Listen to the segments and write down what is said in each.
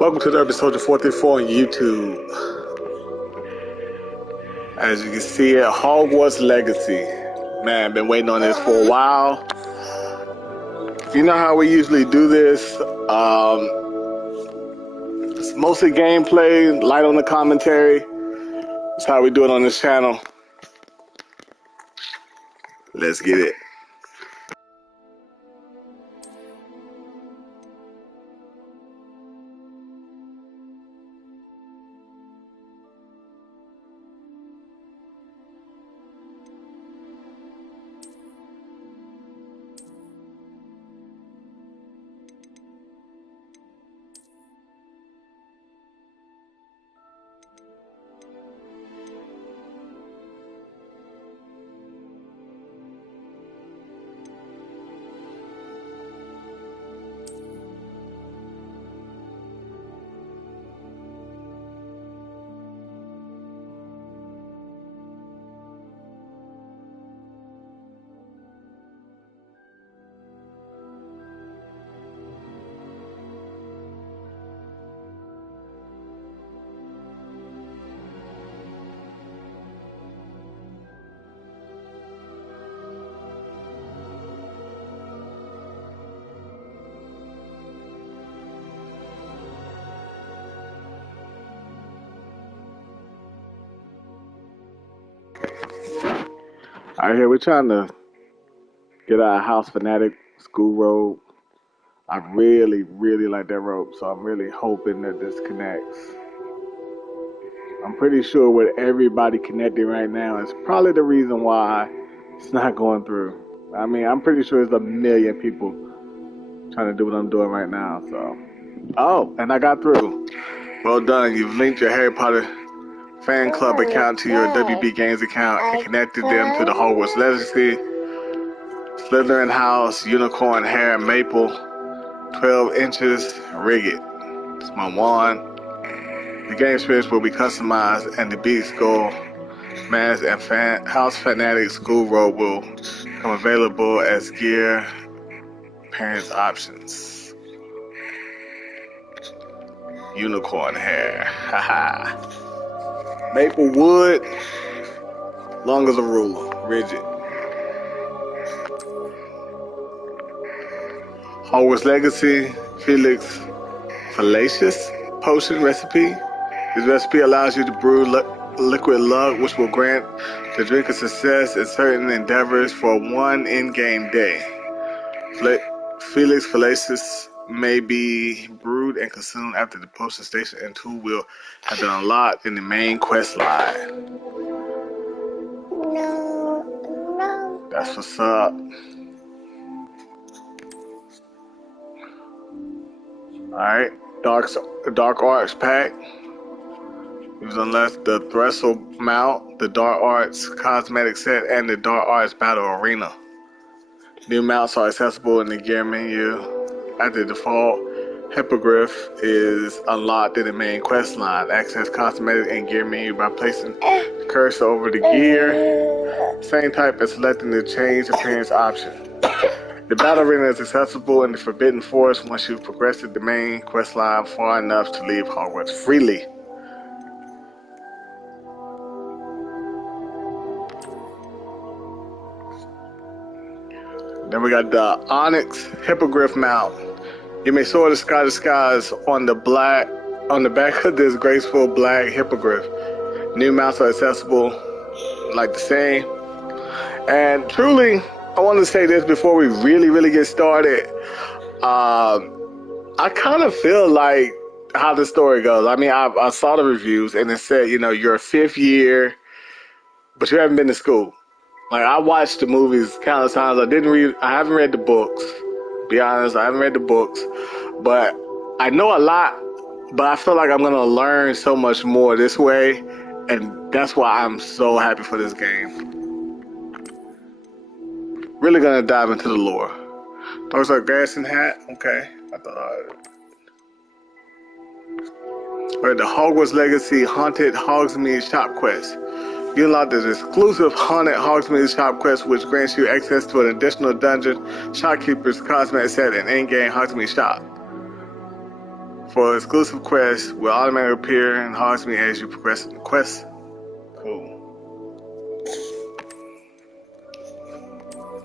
Welcome to the Urban Soldier 434 on YouTube. As you can see at Hogwarts Legacy. Man, I've been waiting on this for a while. You know how we usually do this? It's mostly gameplay, light on the commentary. That's how we do it on this channel. Let's get it. All right, here we're trying to get our house fanatic school robe. I really like that rope, so I'm really hoping that this connects. I'm pretty sure with everybody connecting right now, it's probably the reason why it's not going through. I mean, I'm pretty sure there's a million people trying to do what I'm doing right now, so. Oh, and I got through. Well done, you've linked your Harry Potter fan club account to your WB Games account and connected them to the Hogwarts Legacy, Slytherin House, Unicorn Hair, Maple, 12 inches, rig it. It's my wand. The game experience will be customized and the Beat Skull Mask and House Fanatic School Robe will come available as gear parents options. Unicorn hair, haha. Maple wood, long as a ruler, rigid. Hogwarts Legacy, Felix Fallacious Potion Recipe. This recipe allows you to brew liquid luck, which will grant the drinker success in certain endeavors for one in-game day. Felix Fallacious may be brewed and consumed after the potion station and 2 will have been unlocked in the main quest line. No. That's what's up. Alright, Dark Arts pack. You've unlocked the Threstle mount, the Dark Arts cosmetic set, and the Dark Arts battle arena. New mounts are accessible in the gear menu. At the default, Hippogriff is unlocked in the main quest line. Access cosmetic and gear menu by placing the cursor over the gear. Same type as selecting the change appearance option. The battle arena is accessible in the Forbidden Forest once you've progressed the main quest line far enough to leave Hogwarts freely. Then we got the Onyx Hippogriff mount. You may soar the sky to skies on the back of this graceful black hippogriff. New mounts are accessible like the same. And truly, I want to say this before we really get started. I kind of feel like how the story goes. I mean, I saw the reviews and it said, you know, you're a 5th year, but you haven't been to school. Like, I watched the movies countless times. I haven't read the books. Be honest, I haven't read the books. But I know a lot, but I feel like I'm going to learn so much more this way. And that's why I'm so happy for this game. Really going to dive into the lore. Those are Garrison hat. Okay. I thought the Hogwarts Legacy Haunted Hogsmeade Shop Quest. You unlock this exclusive Haunted Hogsmeade Shop Quest, which grants you access to an additional dungeon, shopkeeper's cosmetic set, and in-game Hogsmeade shop. For exclusive quests will automatically appear in Hogsmeade as you progress in the quest. Cool.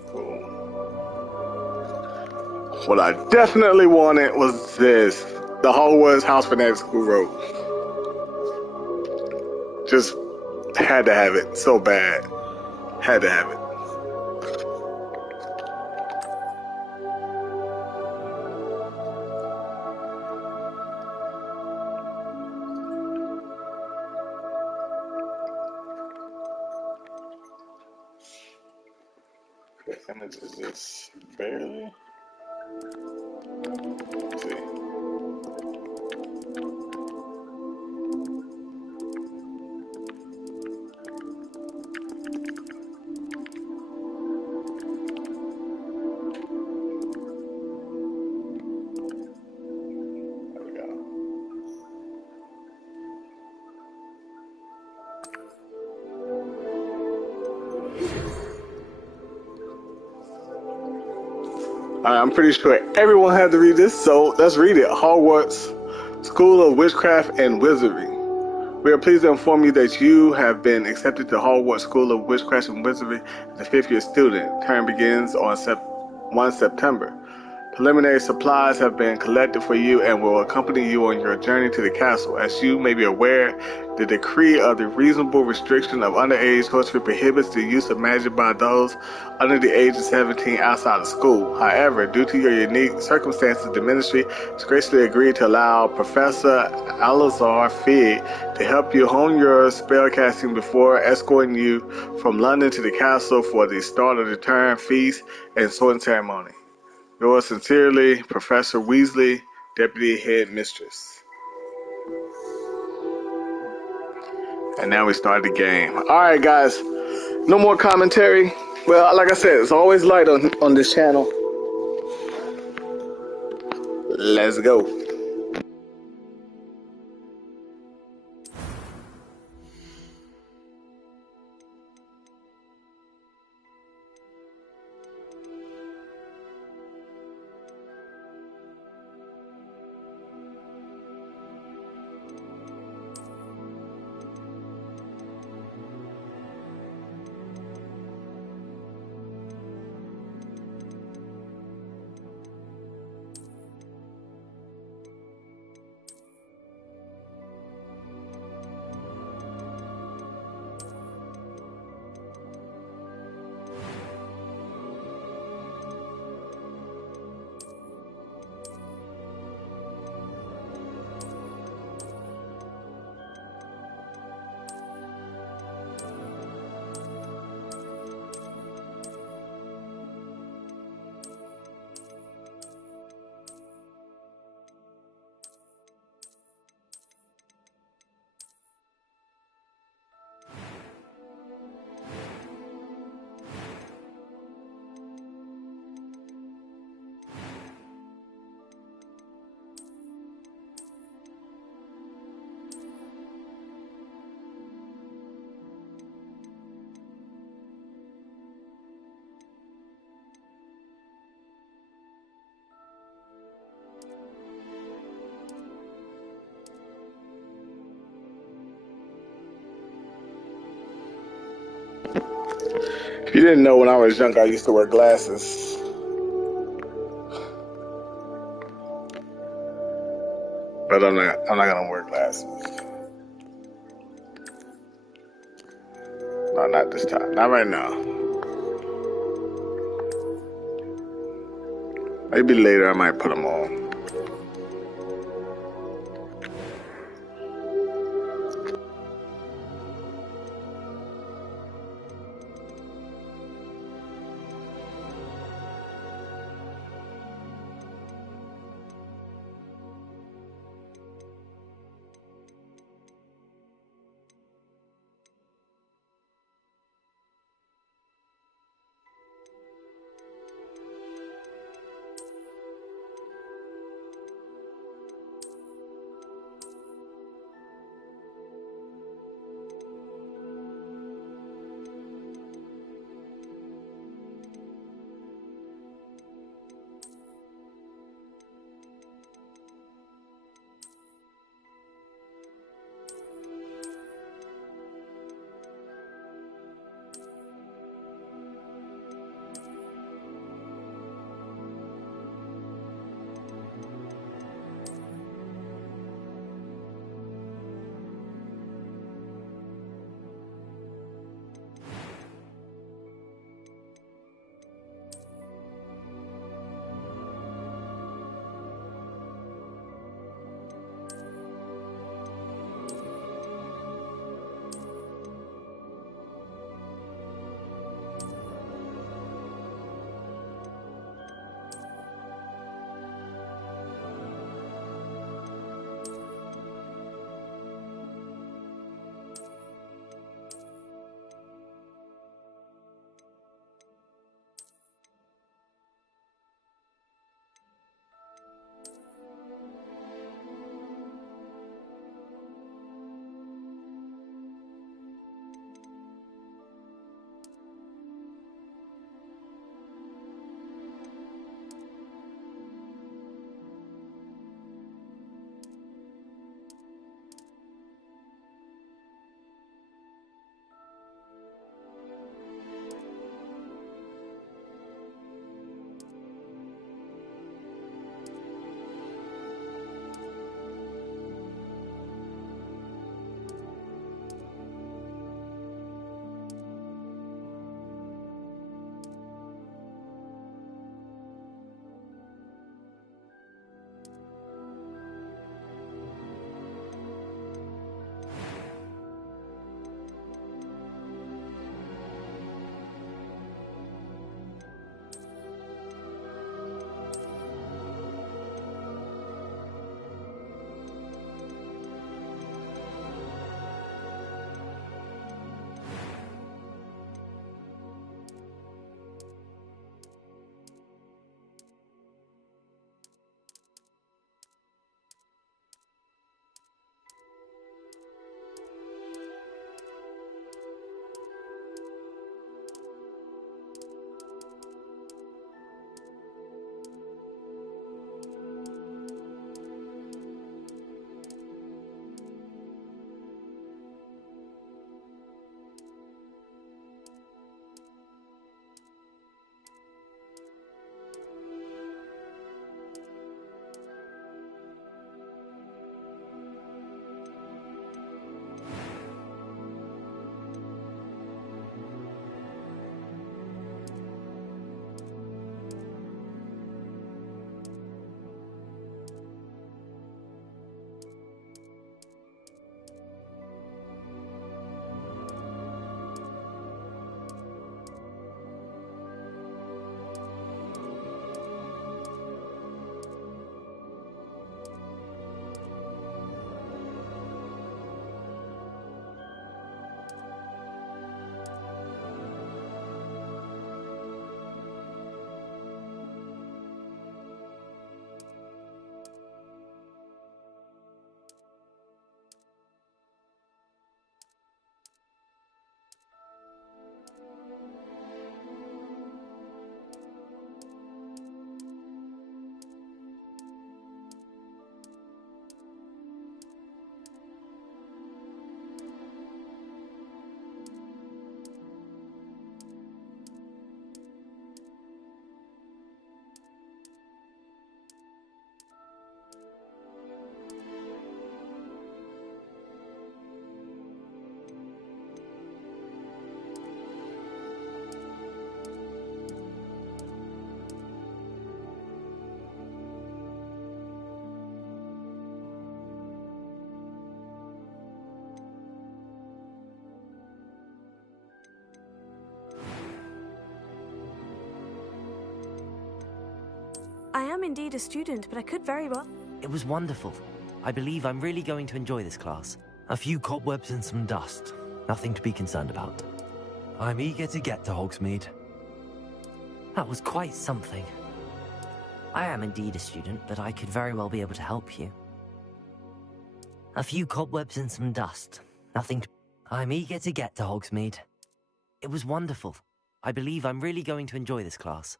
Cool. What I definitely wanted was this. The Hogwarts House Fanatic School Road. Just had to have it so bad. Had to have it. The image is just barely. Let's see. There we go. I'm pretty sure everyone had to read this, so let's read it. Hogwarts School of Witchcraft and Wizardry. We are pleased to inform you that you have been accepted to Hogwarts School of Witchcraft and Wizardry as a fifth-year student. Term begins on 1 September. Preliminary supplies have been collected for you and will accompany you on your journey to the castle. As you may be aware, the decree of the reasonable restriction of underage sorcery prohibits the use of magic by those under the age of 17 outside of school. However, due to your unique circumstances, the ministry has graciously agreed to allow Professor Alazar Fig to help you hone your spellcasting before escorting you from London to the castle for the start of the term feast and sorting ceremony. Yours sincerely, Professor Weasley, Deputy Head Mistress. And now we start the game. Alright guys, no more commentary. Well, like I said, it's always light on this channel. Let's go. If you didn't know, when I was young, I used to wear glasses. But I'm not gonna wear glasses. No, not this time. Not right now. Maybe later I might put them on. I am indeed a student, but I could very well... It was wonderful. I believe I'm really going to enjoy this class. A few cobwebs and some dust. Nothing to be concerned about. I'm eager to get to Hogsmeade. That was quite something. I am indeed a student, but I could very well be able to help you. A few cobwebs and some dust. Nothing to... I'm eager to get to Hogsmeade. It was wonderful. I believe I'm really going to enjoy this class.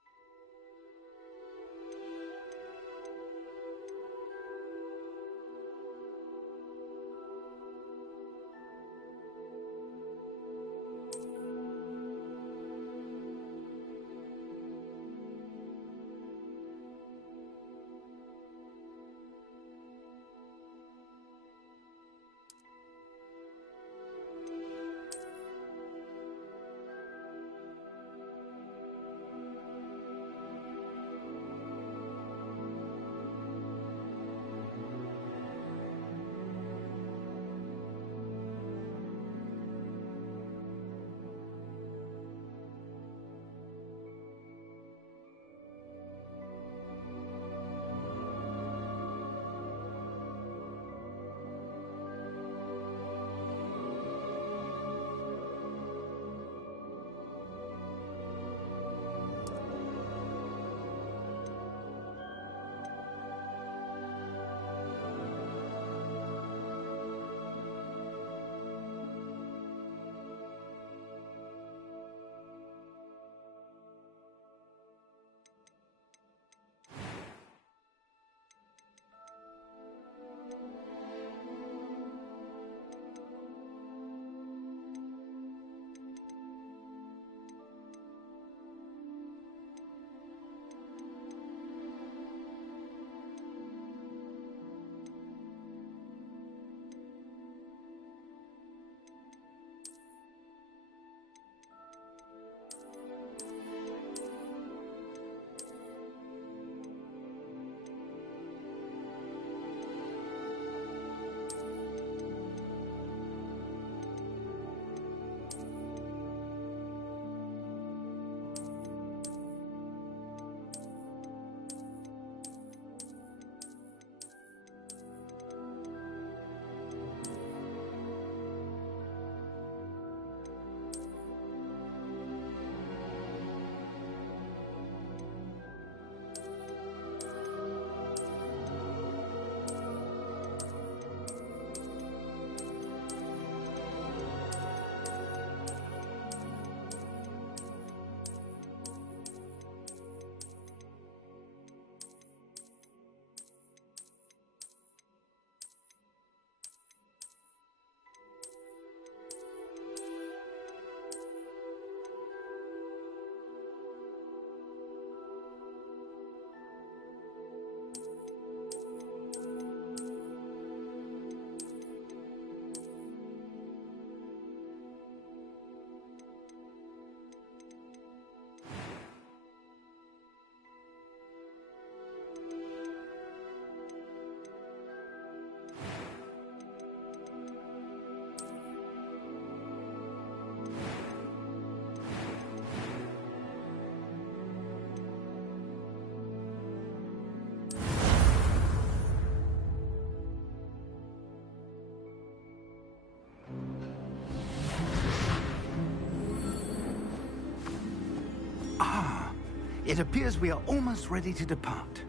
It appears we are almost ready to depart.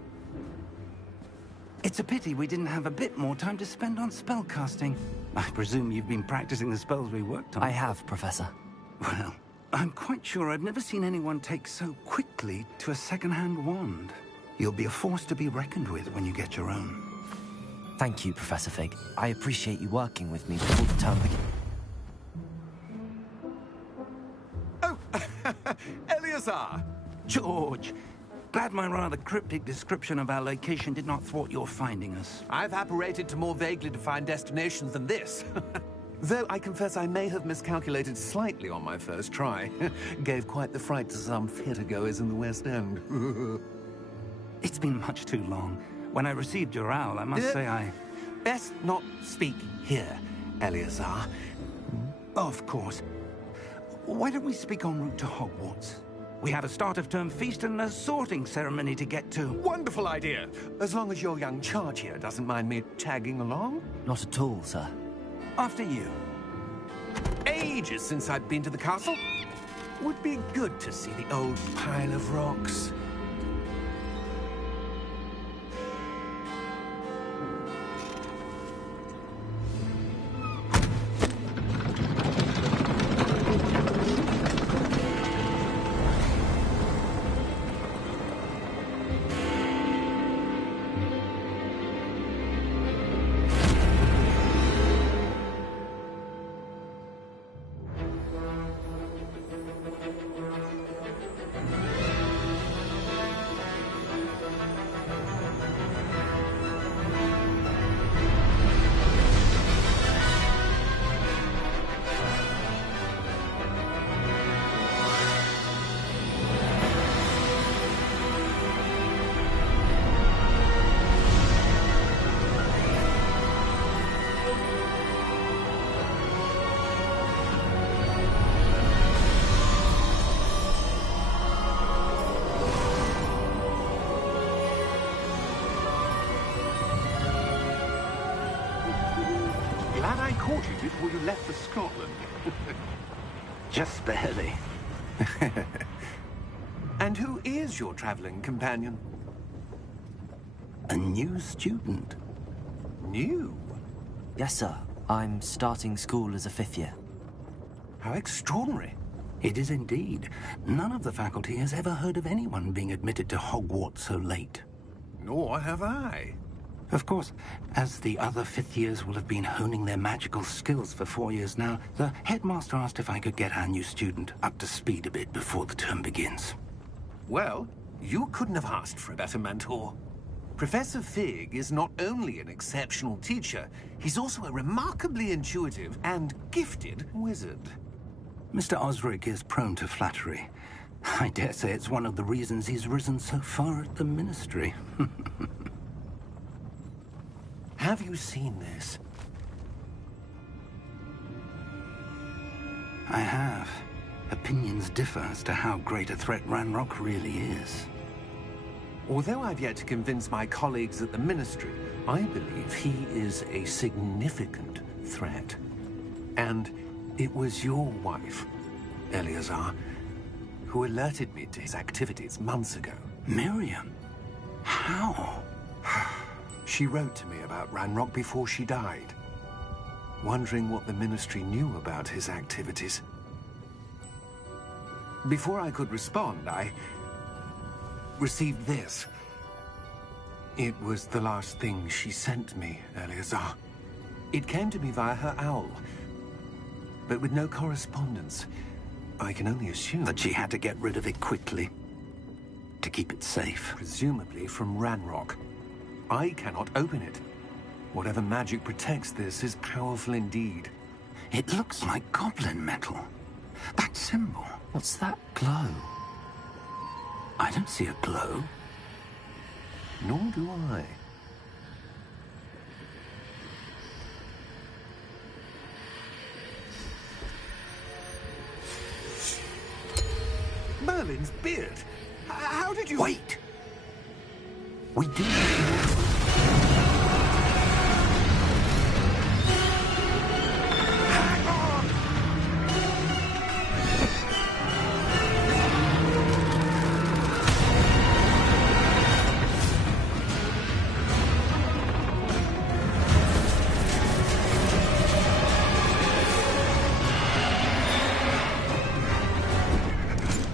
It's a pity we didn't have a bit more time to spend on spellcasting. I presume you've been practicing the spells we worked on. I have, Professor. Well, I'm quite sure I've never seen anyone take so quickly to a second-hand wand. You'll be a force to be reckoned with when you get your own. Thank you, Professor Fig. I appreciate you working with me before the term begins. Oh, Eleazar! George, glad my rather cryptic description of our location did not thwart your finding us. I've apparated to more vaguely defined destinations than this. Though I confess I may have miscalculated slightly on my first try. Gave quite the fright to some theatre-goers in the West End. It's been much too long. When I received your owl, I must say I... Best not speak here, Eleazar. Of course. Why don't we speak en route to Hogwarts? We have a start-of-term feast and a sorting ceremony to get to. Wonderful idea. As long as your young charge here doesn't mind me tagging along. Not at all, sir. After you. Ages since I've been to the castle. Would be good to see the old pile of rocks. Glad I caught you before you left for Scotland. Just barely. And who is your traveling companion? A new student. New? Yes, sir. I'm starting school as a 5th year. How extraordinary. It is indeed. None of the faculty has ever heard of anyone being admitted to Hogwarts so late. Nor have I. Of course, as the other 5th years will have been honing their magical skills for 4 years now, the headmaster asked if I could get our new student up to speed a bit before the term begins. Well, you couldn't have asked for a better mentor. Professor Fig is not only an exceptional teacher, he's also a remarkably intuitive and gifted wizard. Mr. Osric is prone to flattery. I dare say it's one of the reasons he's risen so far at the Ministry. Have you seen this? I have. Opinions differ as to how great a threat Ranrock really is. Although I've yet to convince my colleagues at the Ministry, I believe he is a significant threat. And it was your wife, Eleazar, who alerted me to his activities months ago. Miriam? How? She wrote to me about Ranrock before she died, wondering what the Ministry knew about his activities. Before I could respond, I received this. It was the last thing she sent me, Eleazar. It came to me via her owl, but with no correspondence. I can only assume That she had to get rid of it quickly, to keep it safe. presumably from Ranrock. I cannot open it. Whatever magic protects this is powerful indeed. It looks like goblin metal. That symbol. What's that glow? I don't see a glow. Nor do I. Merlin's beard. How did you... Wait! We do. Hang on!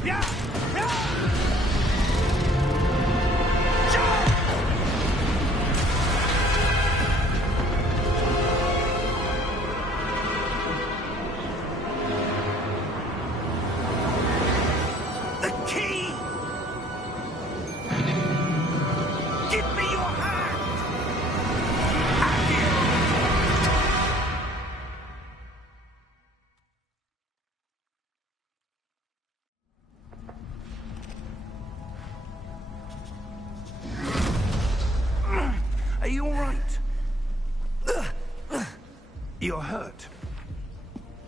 Yeah! Yeah! The key! Give me your hand! Have you? Are you all right? You're hurt.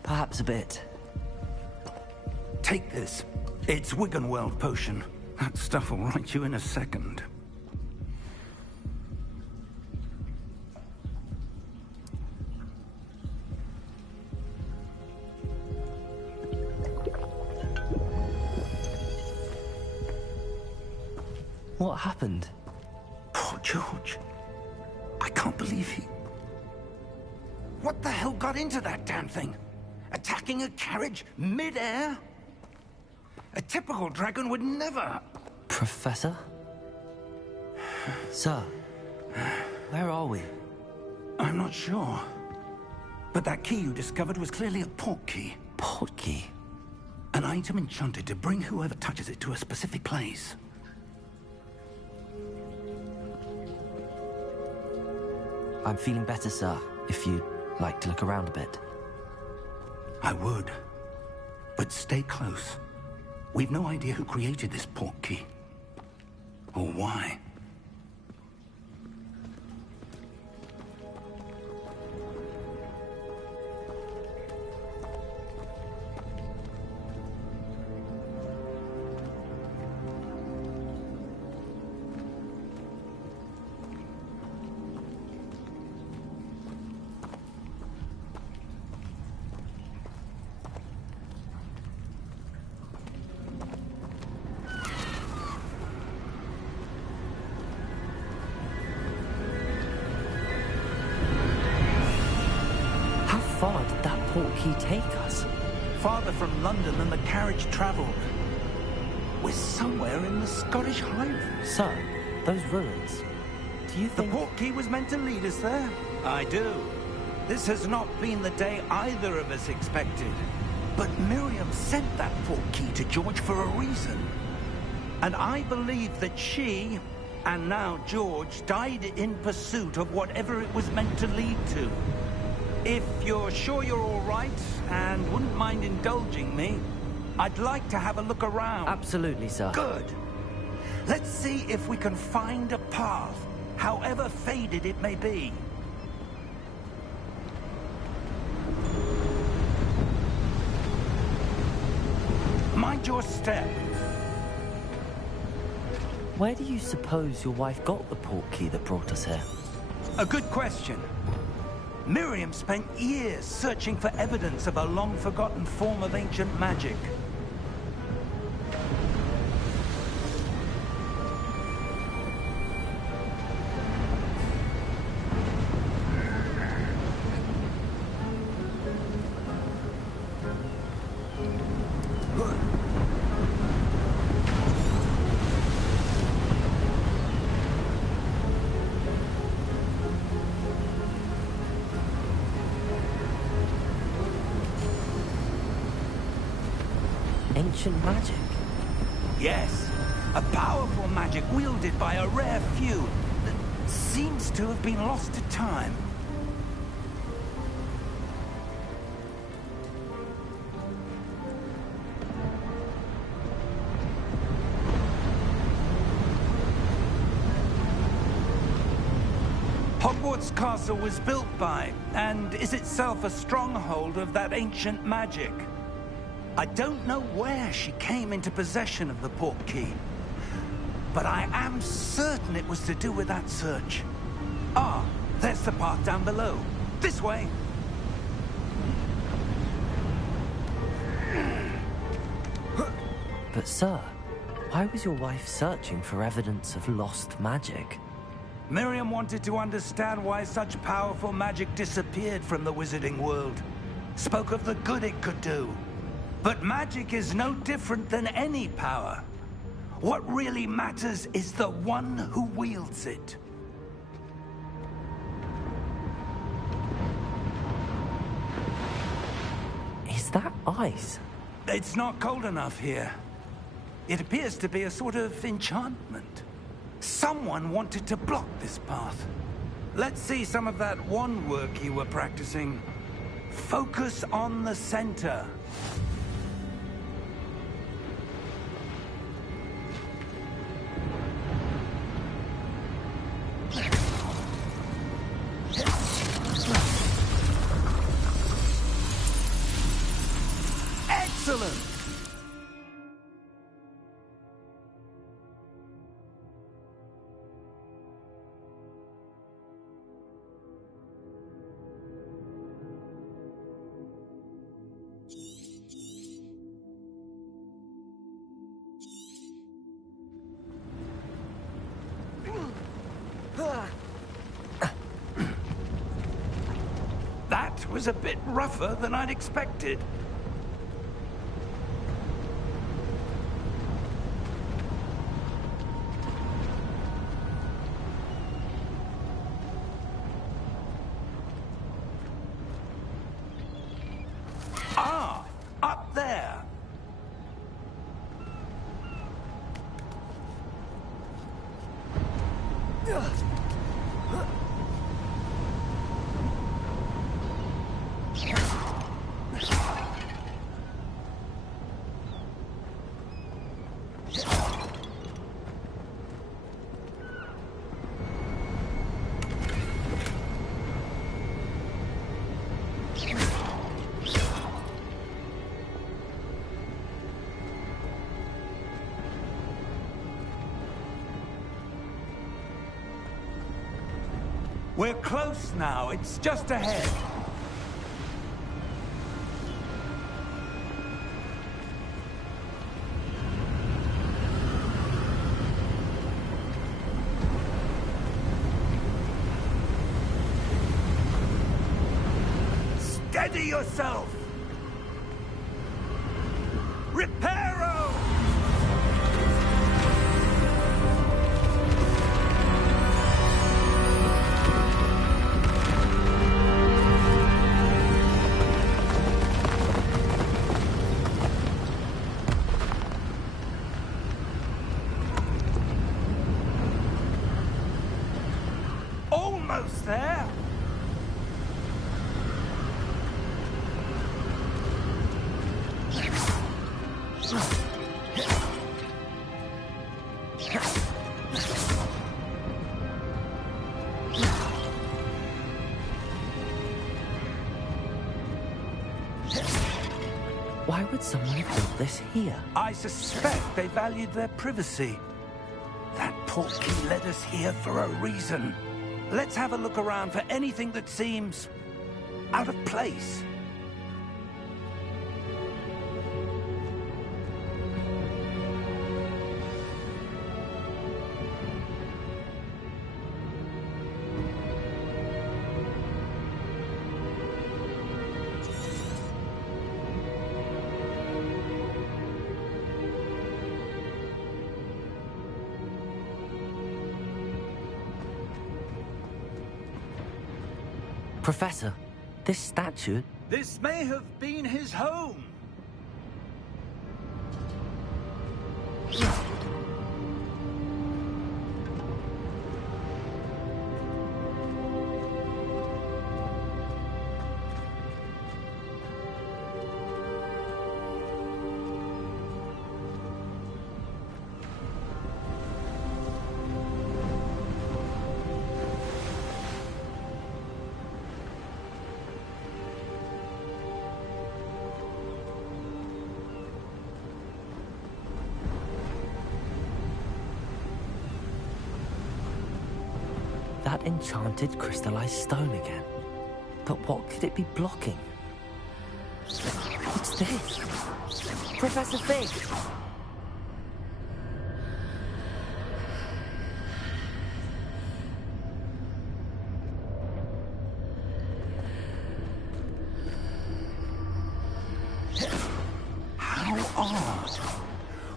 Perhaps a bit. Take this. It's Wiggenweld potion. That stuff will right you in a second. What happened? Poor George. I can't believe he... What the hell got into that damn thing? Attacking a carriage mid-air? A typical dragon would never... Professor? Sir, where are we? I'm not sure. But that key you discovered was clearly a port key. Port key? An item enchanted to bring whoever touches it to a specific place. I'm feeling better, sir, if you'd like to look around a bit. I would. But stay close. We've no idea who created this port key. Or why. How far did that port key take us? Farther from London than the carriage traveled. We're somewhere in the Scottish Highlands. Sir, those ruins. Do you The think... port key was meant to lead us there? I do. This has not been the day either of us expected. But Miriam sent that port key to George for a reason. And I believe that she, and now George, died in pursuit of whatever it was meant to lead to. If you're sure you're all right, and wouldn't mind indulging me, I'd like to have a look around. Absolutely, sir. Good. Let's see if we can find a path, however faded it may be. Mind your step. Where do you suppose your wife got the port key that brought us here? A good question. Miriam spent years searching for evidence of a long-forgotten form of ancient magic. Ancient magic? Yes, a powerful magic wielded by a rare few that seems to have been lost to time. Hogwarts Castle was built by, and is itself a stronghold of that ancient magic. I don't know where she came into possession of the port key, but I am certain it was to do with that search. Ah, there's the path down below. This way. But sir, why was your wife searching for evidence of lost magic? Miriam wanted to understand why such powerful magic disappeared from the wizarding world. Spoke of the good it could do. But magic is no different than any power. What really matters is the one who wields it. Is that ice? It's not cold enough here. It appears to be a sort of enchantment. Someone wanted to block this path. Let's see some of that wand work you were practicing. Focus on the center. Excellent! That was a bit rougher than I'd expected. Ah, up there. We're close now. It's just ahead. Steady yourself! Reparo! Almost there! Why would someone have built this here? I suspect they valued their privacy. That portkey led us here for a reason. Let's have a look around for anything that seems out of place. Professor, this statue... This may have been his home. That enchanted crystallized stone again. But what could it be blocking? What's this? Professor Fig! How odd.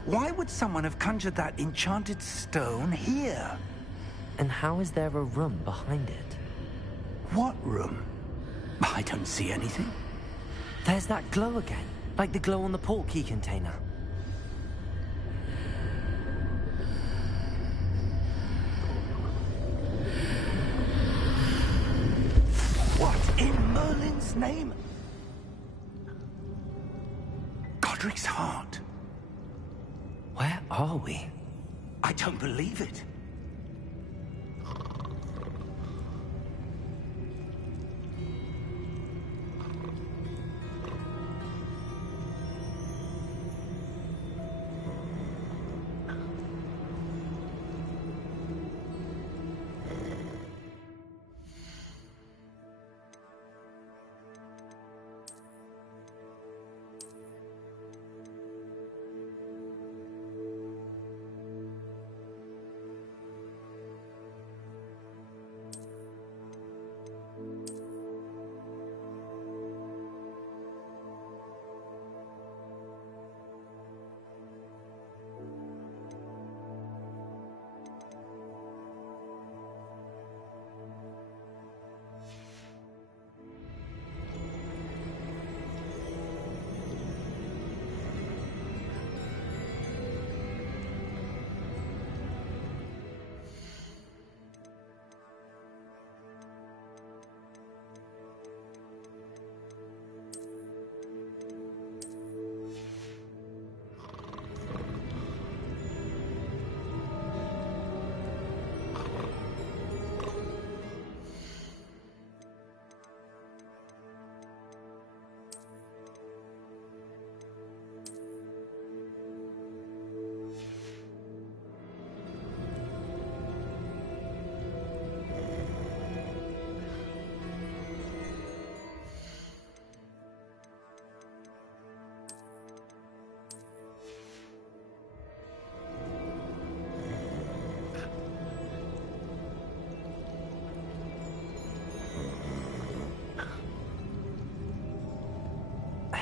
Why would someone have conjured that enchanted stone here? And how is there a room behind it? What room? I don't see anything. There's that glow again, like the glow on the portkey container. What in Merlin's name? Godric's heart. Where are we? I don't believe it.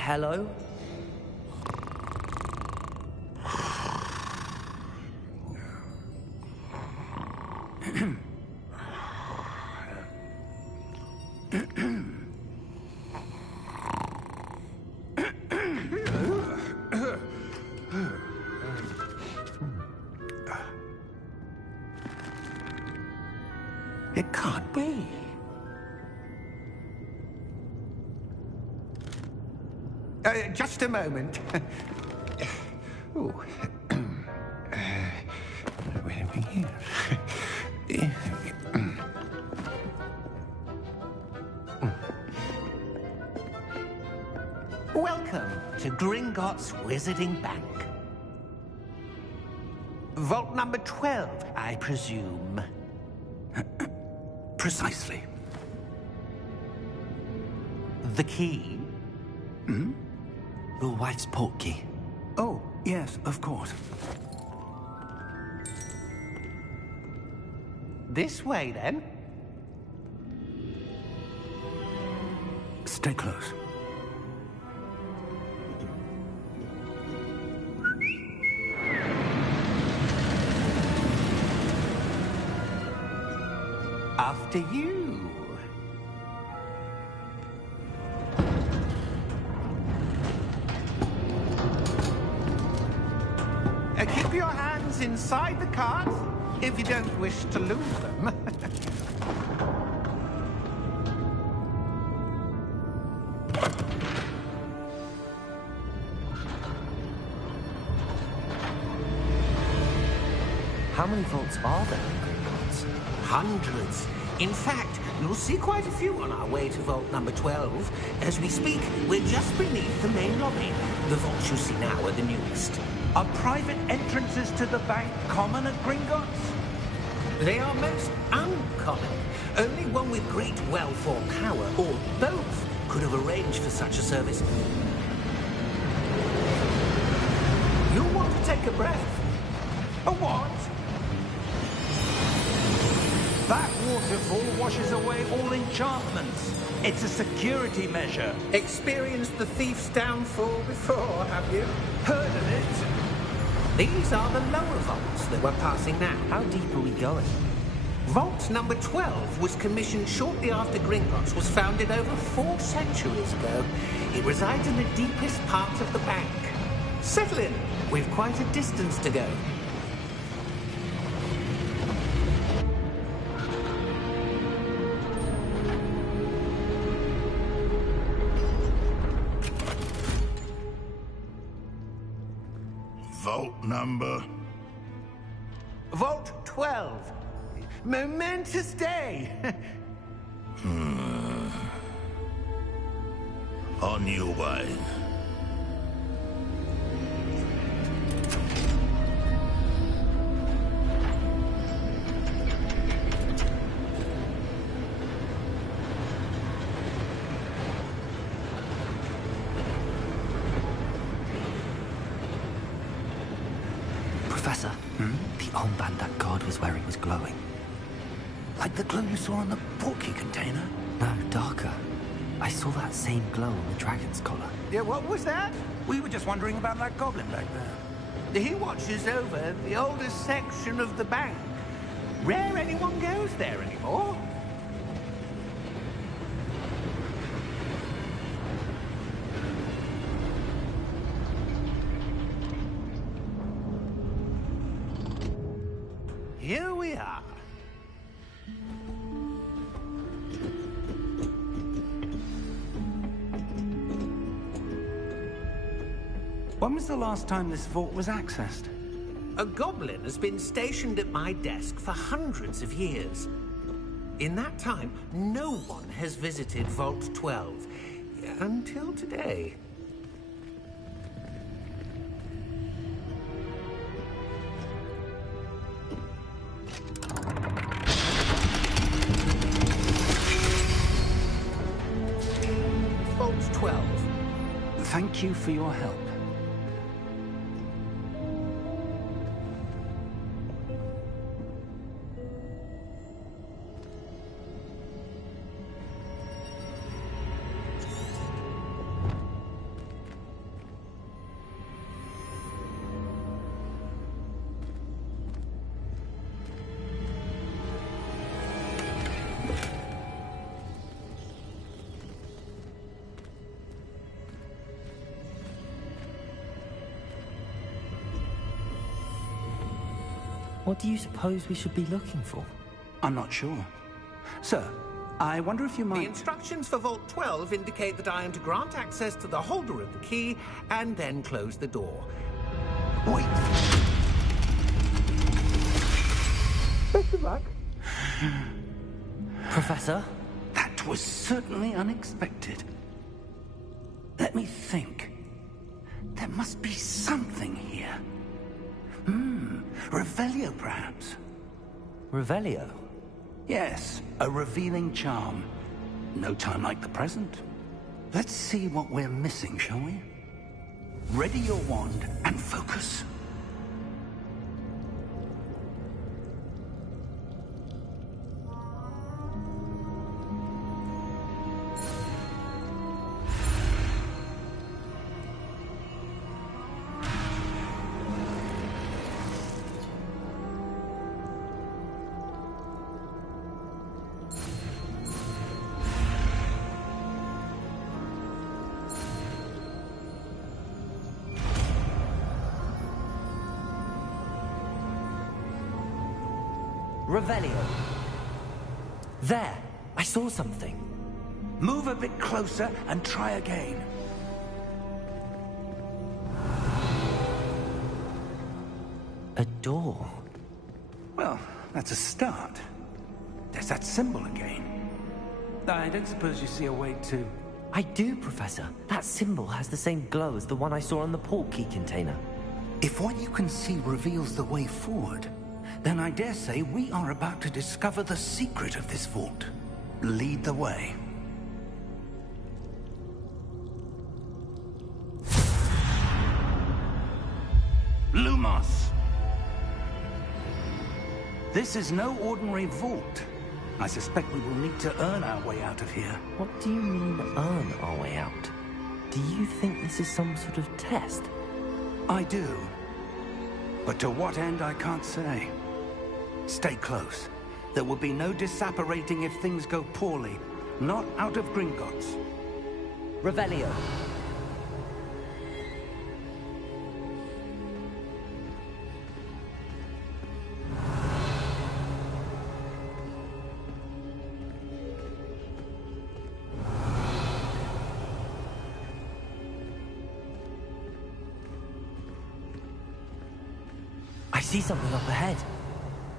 hello? It can't be. Just a moment. Oh. Where are we here? Welcome to Gringotts Wizarding Bank. Vault number 12, I presume. Precisely. The key? Your wife's portkey. Oh, yes, of course. This way, then. Stay close. After you. Keep your hands inside the cart if you don't wish to lose them. How many vaults are there in Gringotts? Hundreds. In fact, you'll see quite a few on our way to vault number 12. As we speak, we're just beneath the main lobby. The vaults you see now are the newest. Are private entrances to the bank common at Gringotts? They are most uncommon. Only one with great wealth or power, or both, could have arranged for such a service. You'll want to take a breath. A what? That waterfall washes away all enchantments. It's a security measure. Experienced the thief's downfall before, have you? Heard of it? These are the lower vaults that we're passing now. How deep are we going? Vault number 12 was commissioned shortly after Gringotts was founded over 4 centuries ago. It resides in the deepest part of the bank. Settle in. We've quite a distance to go. Vault number? Vault 12. Momentous day. On your way. Professor, the armband that guard was wearing was glowing. Like the glow you saw on the portkey container? No, darker. I saw that same glow on the dragon's collar. Yeah, what was that? We were just wondering about that goblin back there. He watches over the oldest section of the bank. Rare anyone goes there anymore. Here we are. When was the last time this vault was accessed? A goblin has been stationed at my desk for hundreds of years. In that time, no one has visited Vault 12. Until today. Vault 12. Thank you for your help. What do you suppose we should be looking for? I'm not sure. Sir, I wonder if you might... The instructions for Vault 12 indicate that I am to grant access to the holder of the key and then close the door. Wait. Best of luck. Professor? That was certainly unexpected. Let me think. There must be something here. Revelio, perhaps? Revelio? Yes, a revealing charm. No time like the present. Let's see what we're missing, shall we? Ready your wand and focus. Revelio. There! I saw something. Move a bit closer and try again. A door. Well, that's a start. There's that symbol again. I don't suppose you see a way to... I do, Professor. That symbol has the same glow as the one I saw on the portkey container. If what you can see reveals the way forward, then I dare say we are about to discover the secret of this vault. Lead the way. Lumos! This is no ordinary vault. I suspect we will need to earn our way out of here. What do you mean, earn our way out? Do you think this is some sort of test? I do. But to what end, I can't say. Stay close. There will be no disapparating if things go poorly. Not out of Gringotts. Revelio. I see something up ahead.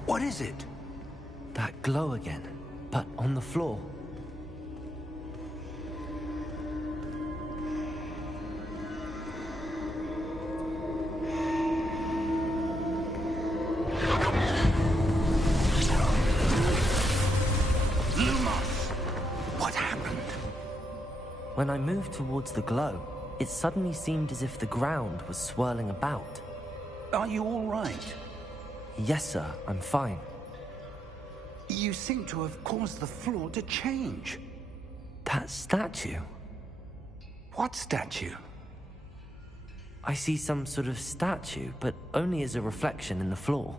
What is it? That glow again, but on the floor. Lumos! What happened? When I moved towards the glow, it suddenly seemed as if the ground was swirling about. Are you all right? Yes, sir, I'm fine. You seem to have caused the floor to change. That statue? What statue? I see some sort of statue, but only as a reflection in the floor.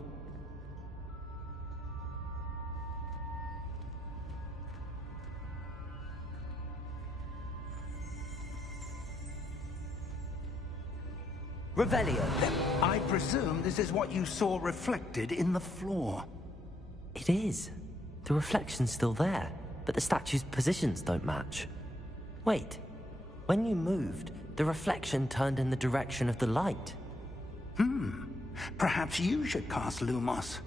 Revelio. I presume this is what you saw reflected in the floor. It is. The reflection's still there, but the statue's positions don't match. Wait. When you moved, the reflection turned in the direction of the light. Perhaps you should cast Lumos.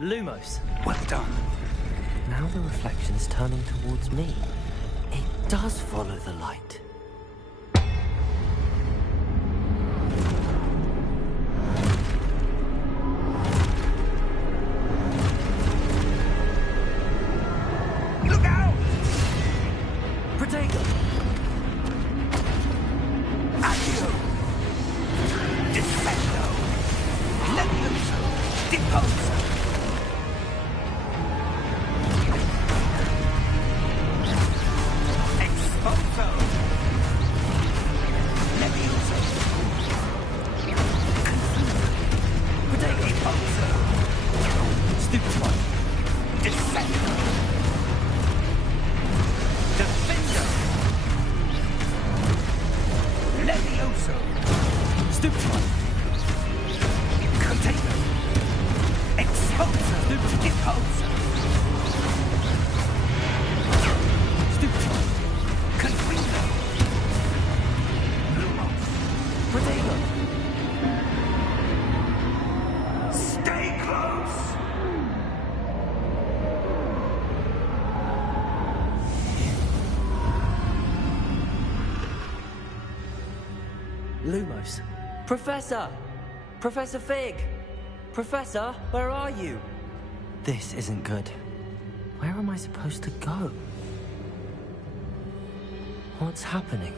Lumos. Well done. Now the reflection's turning towards me. It does follow the light. Look out! Protego! At you! Lumos. Professor! Professor Fig! Professor, where are you? This isn't good. Where am I supposed to go? What's happening?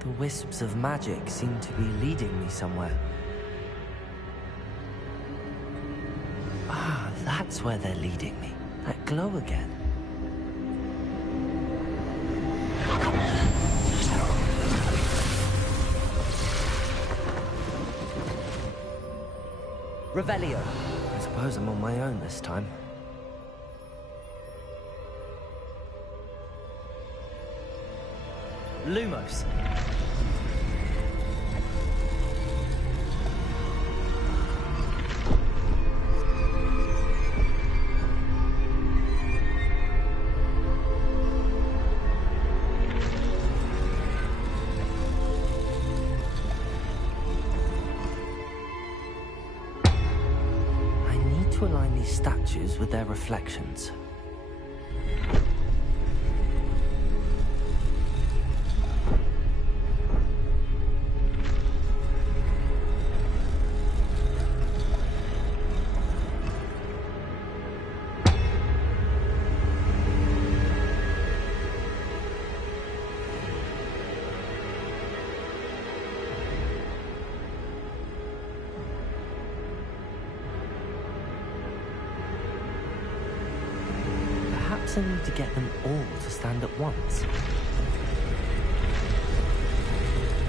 The wisps of magic seem to be leading me somewhere. Ah, that's where they're leading me. That glow again. Revelio. I suppose I'm on my own this time. Lumos. To align these statues with their reflections. Perhaps I need to get them all to stand at once.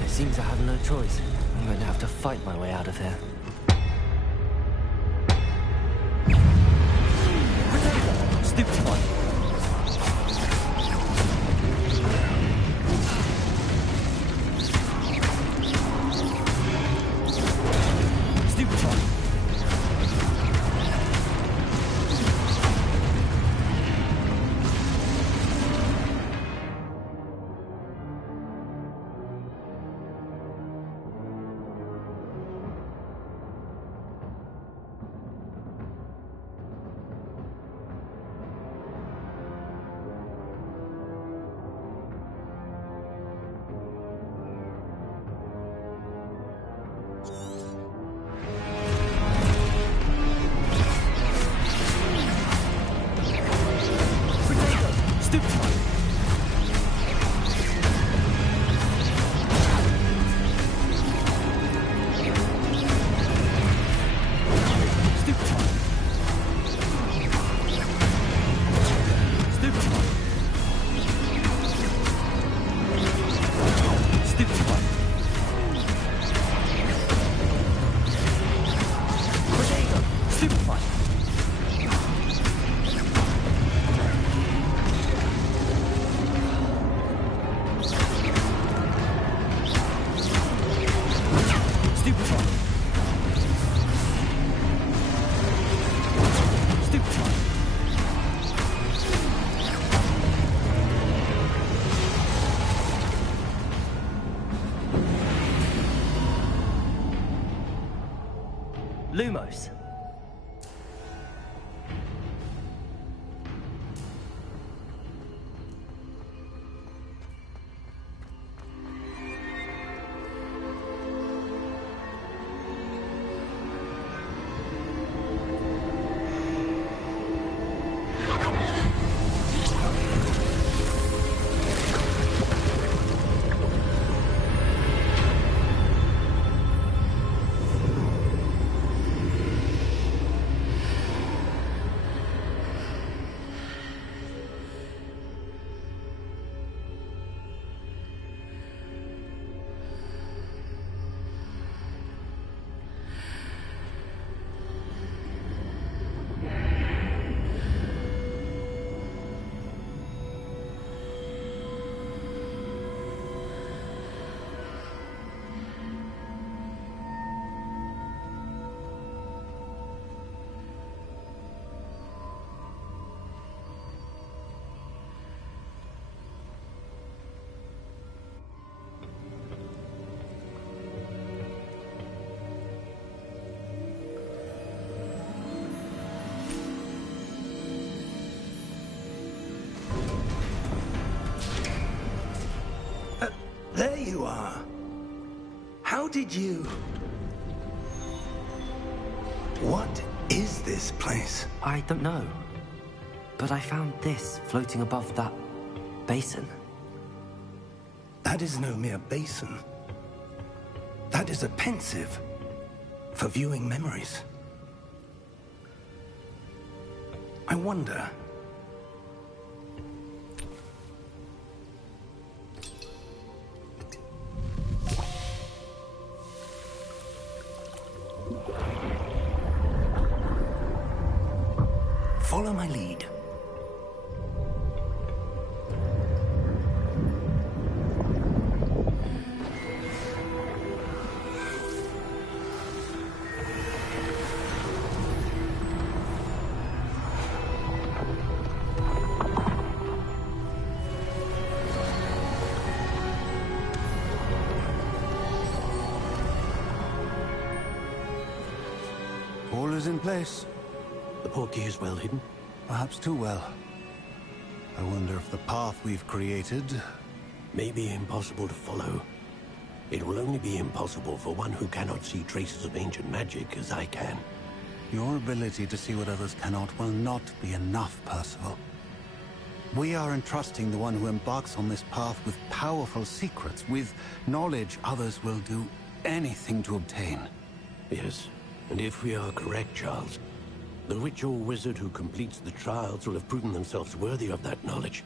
It seems I have no choice. I'm going to have to fight my way out of here. Stupid one. Stupid one. Lumos. There you are. How did you... What is this place? I don't know. But I found this floating above that basin. That is no mere basin. That is a pensive for viewing memories. I wonder... Follow my lead. All is in place. The portkey is well hidden. Perhaps too well. I wonder if the path we've created... May be impossible to follow. It will only be impossible for one who cannot see traces of ancient magic as I can. Your ability to see what others cannot will not be enough, Percival. We are entrusting the one who embarks on this path with powerful secrets, with knowledge others will do anything to obtain. Yes, and if we are correct, Charles, the witch or wizard who completes the trials will have proven themselves worthy of that knowledge,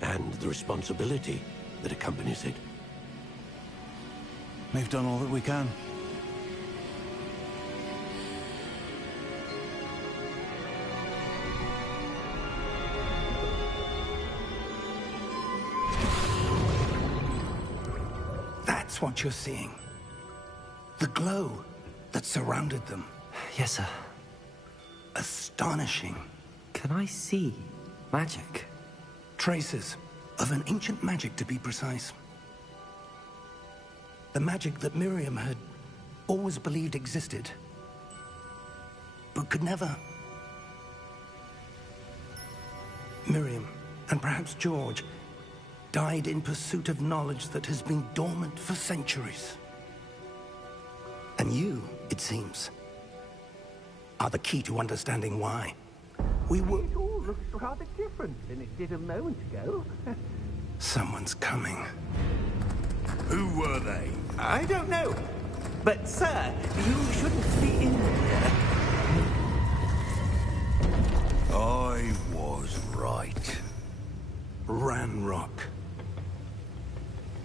and the responsibility that accompanies it. We've done all that we can. That's what you're seeing. The glow that surrounded them. Yes, sir. Astonishing. Can I see magic? Traces of an ancient magic, to be precise. The magic that Miriam had always believed existed, but could never. Miriam, and perhaps George, died in pursuit of knowledge that has been dormant for centuries. And you, it seems, are the key to understanding why. We were... It all looks rather different than it did a moment ago. Someone's coming. Who were they? I don't know. But, sir, you shouldn't be in here. I was right. Ranrock.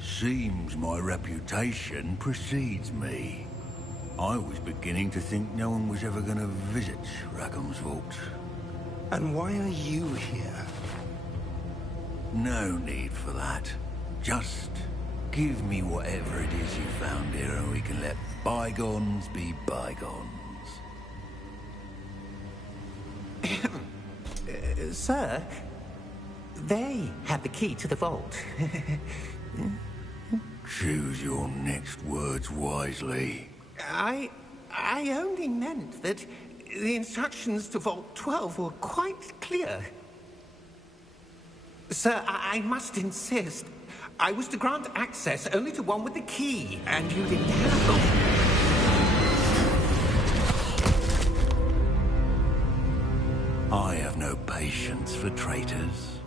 Seems my reputation precedes me. I was beginning to think no one was ever going to visit Rackham's vault. And why are you here? No need for that. Just give me whatever it is you found here and we can let bygones be bygones. Sir, they have the key to the vault. Choose your next words wisely. I only meant that the instructions to Vault 12 were quite clear. Sir, I must insist. I was to grant access only to one with the key, and you didn't have them. I have no patience for traitors.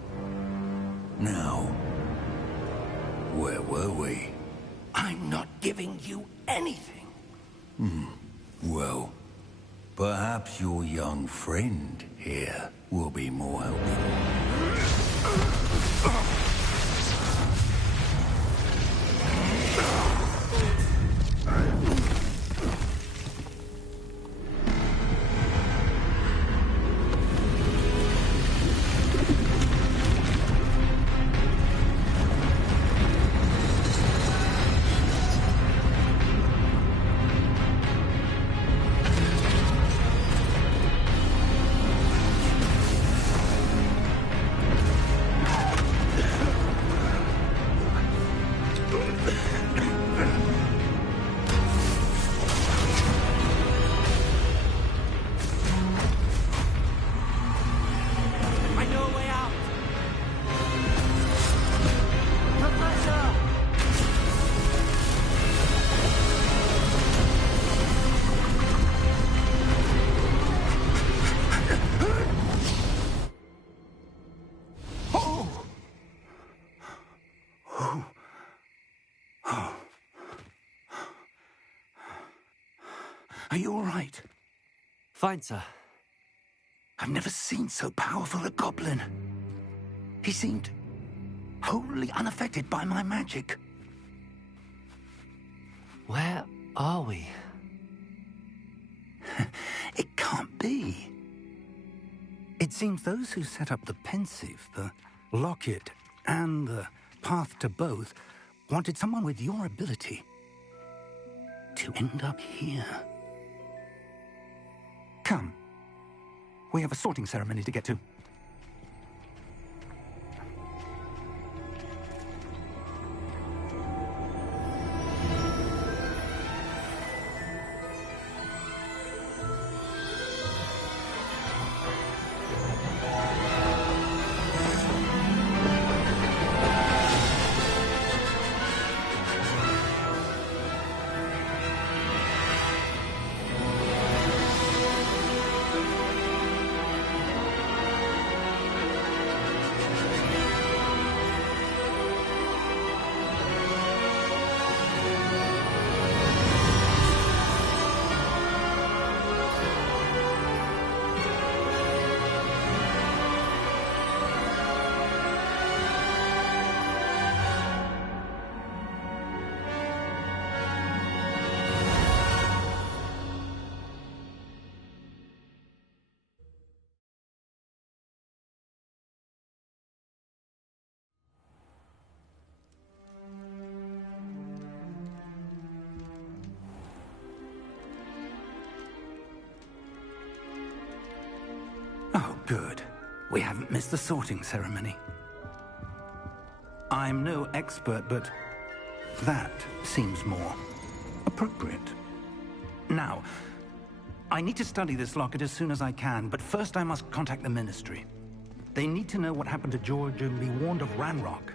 Now, where were we? I'm not giving you anything. Well, perhaps your young friend here will be more helpful. Are you all right? Fine, sir. I've never seen so powerful a goblin. He seemed wholly unaffected by my magic. Where are we? It can't be. It seems those who set up the pensive, the locket, and the path to both wanted someone with your ability to end up here. Come. We have a sorting ceremony to get to. Oh, good. We haven't missed the sorting ceremony. I'm no expert, but that seems more appropriate. Now, I need to study this locket as soon as I can, but first I must contact the Ministry. They need to know what happened to George and be warned of Ranrock.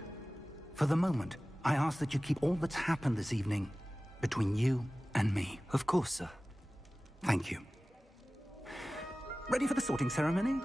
For the moment, I ask that you keep all that's happened this evening between you and me. Of course, sir. Thank you. Ready for the sorting ceremony?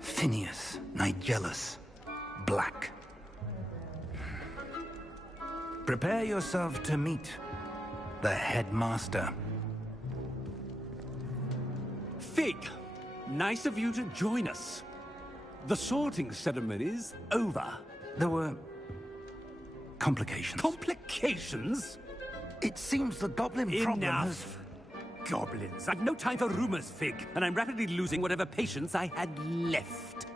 Phineas, Nigellus, Black. Prepare yourself to meet the headmaster. Fig, nice of you to join us. The sorting ceremony's over. There were complications. Complications? It seems the goblin problem has... Enough. Goblins. I've no time for rumors, Fig, and I'm rapidly losing whatever patience I had left.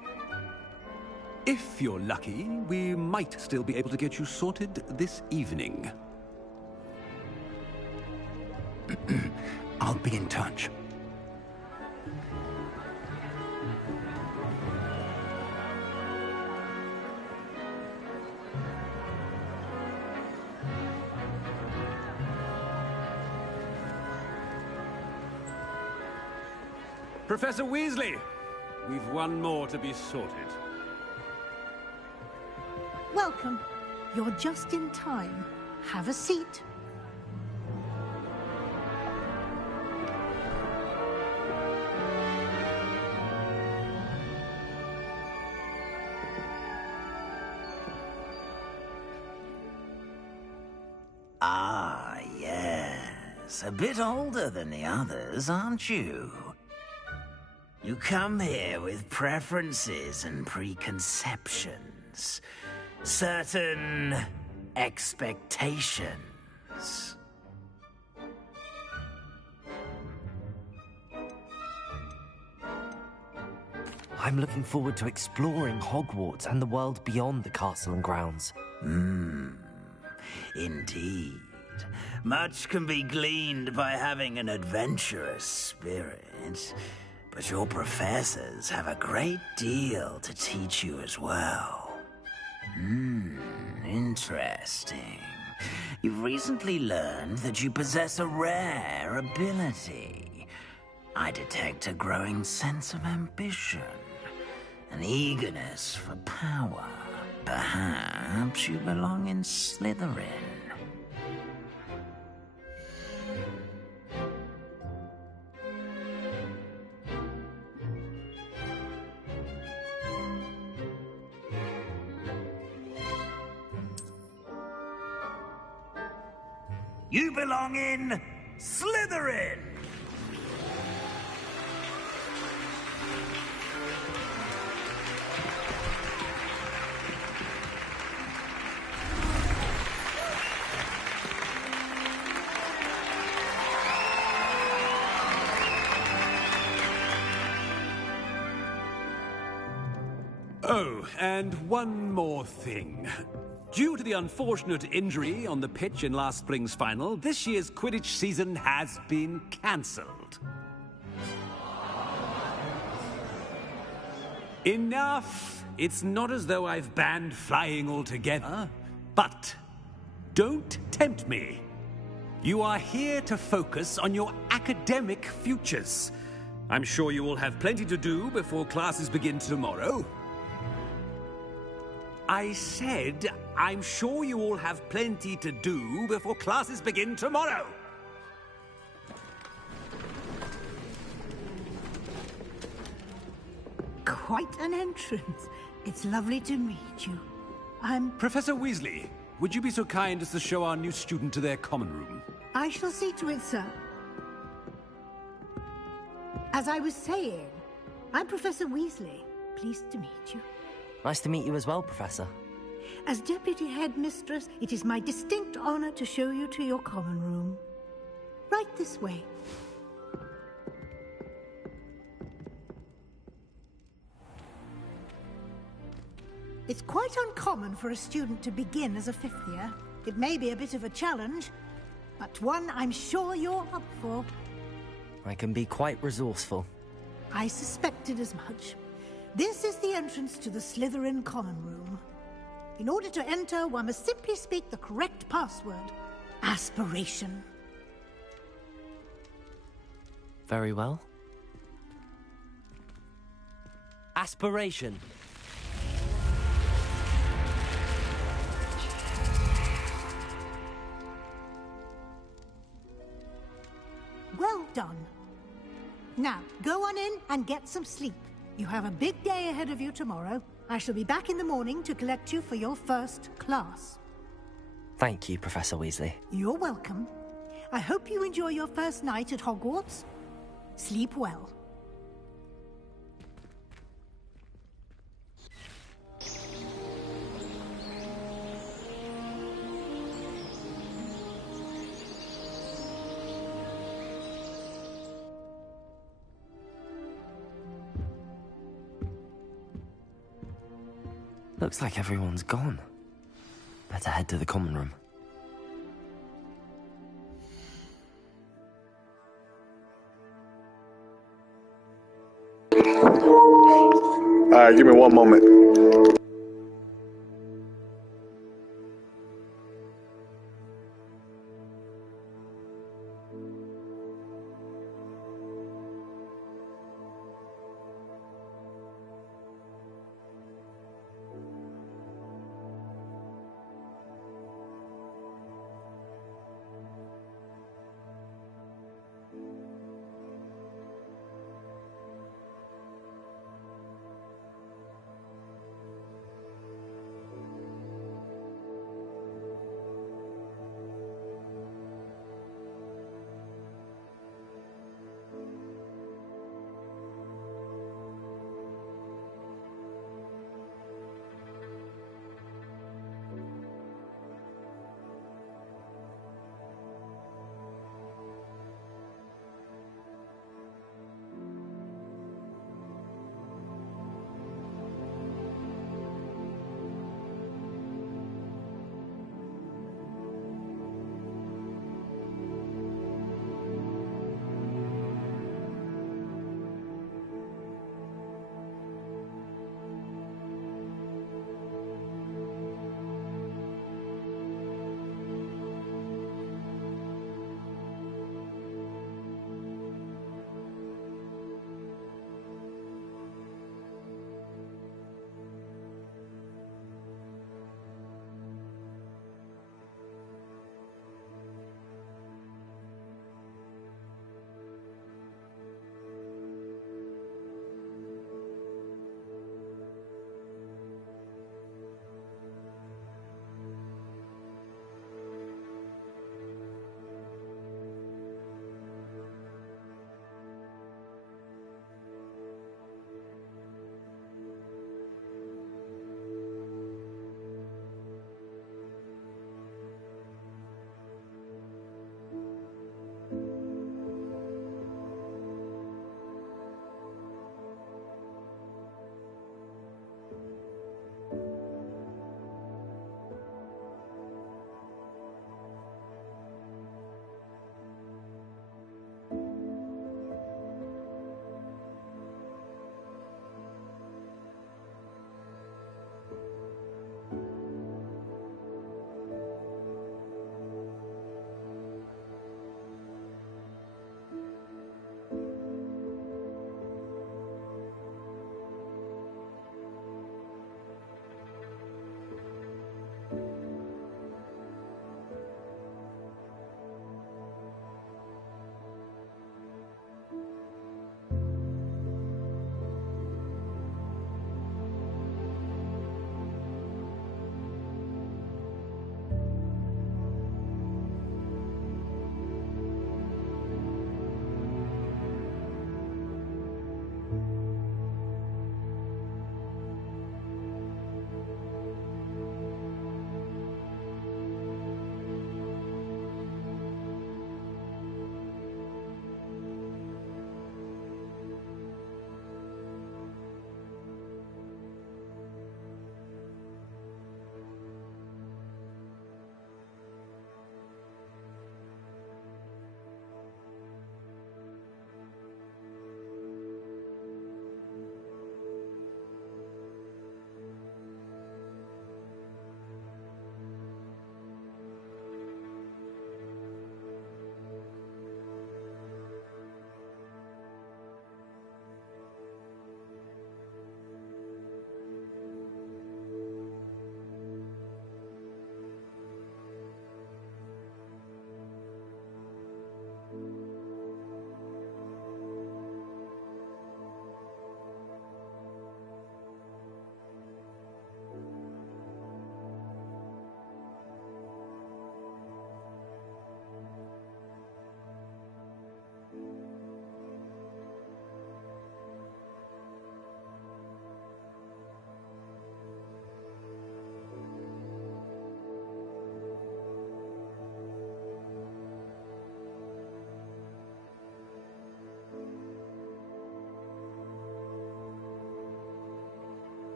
If you're lucky, we might still be able to get you sorted this evening. I'll be in touch. Professor Weasley, we've one more to be sorted. Welcome. You're just in time. Have a seat. Ah, yes. A bit older than the others, aren't you? You come here with preferences and preconceptions. Certain expectations. I'm looking forward to exploring Hogwarts and the world beyond the castle and grounds. Indeed. Much can be gleaned by having an adventurous spirit, but your professors have a great deal to teach you as well. Interesting. You've recently learned that you possess a rare ability. I detect a growing sense of ambition, an eagerness for power. perhaps you belong in Slytherin. You belong in Slytherin! Oh, and one more thing. Due to the unfortunate injury on the pitch in last spring's final, this year's Quidditch season has been cancelled. Enough! It's not as though I've banned flying altogether, but don't tempt me. You are here to focus on your academic futures. I'm sure you will have plenty to do before classes begin tomorrow. I said, I'm sure you all have plenty to do before classes begin tomorrow. Quite an entrance. It's lovely to meet you. I'm... Professor Weasley, would you be so kind as to show our new student to their common room? I shall see to it, sir. As I was saying, I'm Professor Weasley. Pleased to meet you. Nice to meet you as well, Professor. As Deputy Headmistress, it is my distinct honor to show you to your common room. Right this way. It's quite uncommon for a student to begin as a fifth year. It may be a bit of a challenge, but one I'm sure you're up for. I can be quite resourceful. I suspected as much. This is the entrance to the Slytherin common room. In order to enter, one must simply speak the correct password. Aspiration. Very well. Aspiration. Well done. Now, go on in and get some sleep. You have a big day ahead of you tomorrow. I shall be back in the morning to collect you for your first class. Thank you, Professor Weasley. You're welcome. I hope you enjoy your first night at Hogwarts. Sleep well. Looks like everyone's gone. Better head to the common room. Alright, give me one moment.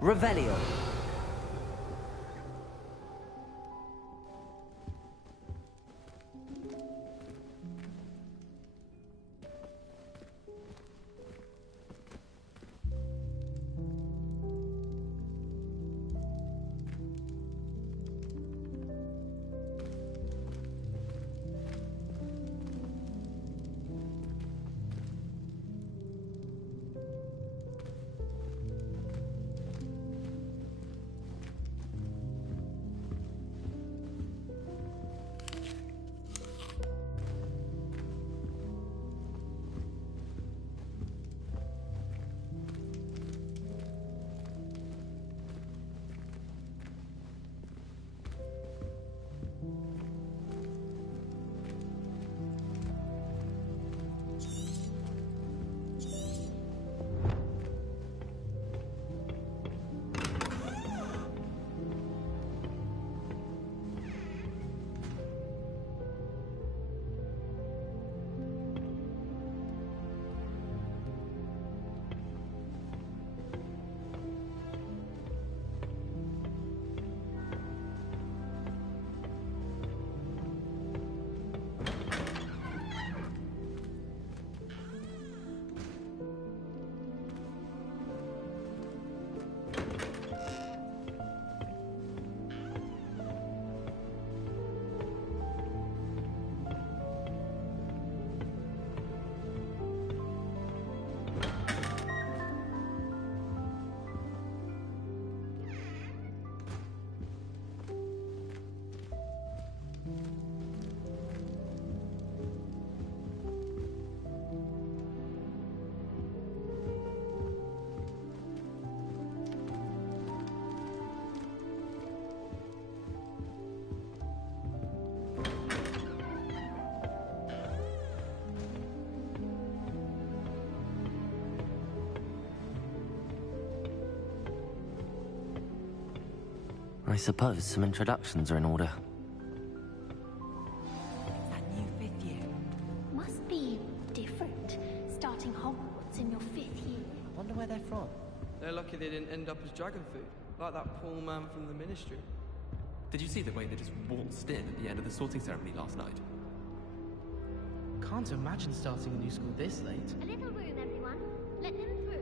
Revelio. I suppose some introductions are in order. That new fifth year. Must be different, starting Hogwarts in your 5th year. I wonder where they're from. They're lucky they didn't end up as dragon food, like that poor man from the Ministry. Did you see the way they just waltzed in at the end of the sorting ceremony last night? Can't imagine starting a new school this late. A little room, everyone. Let them through.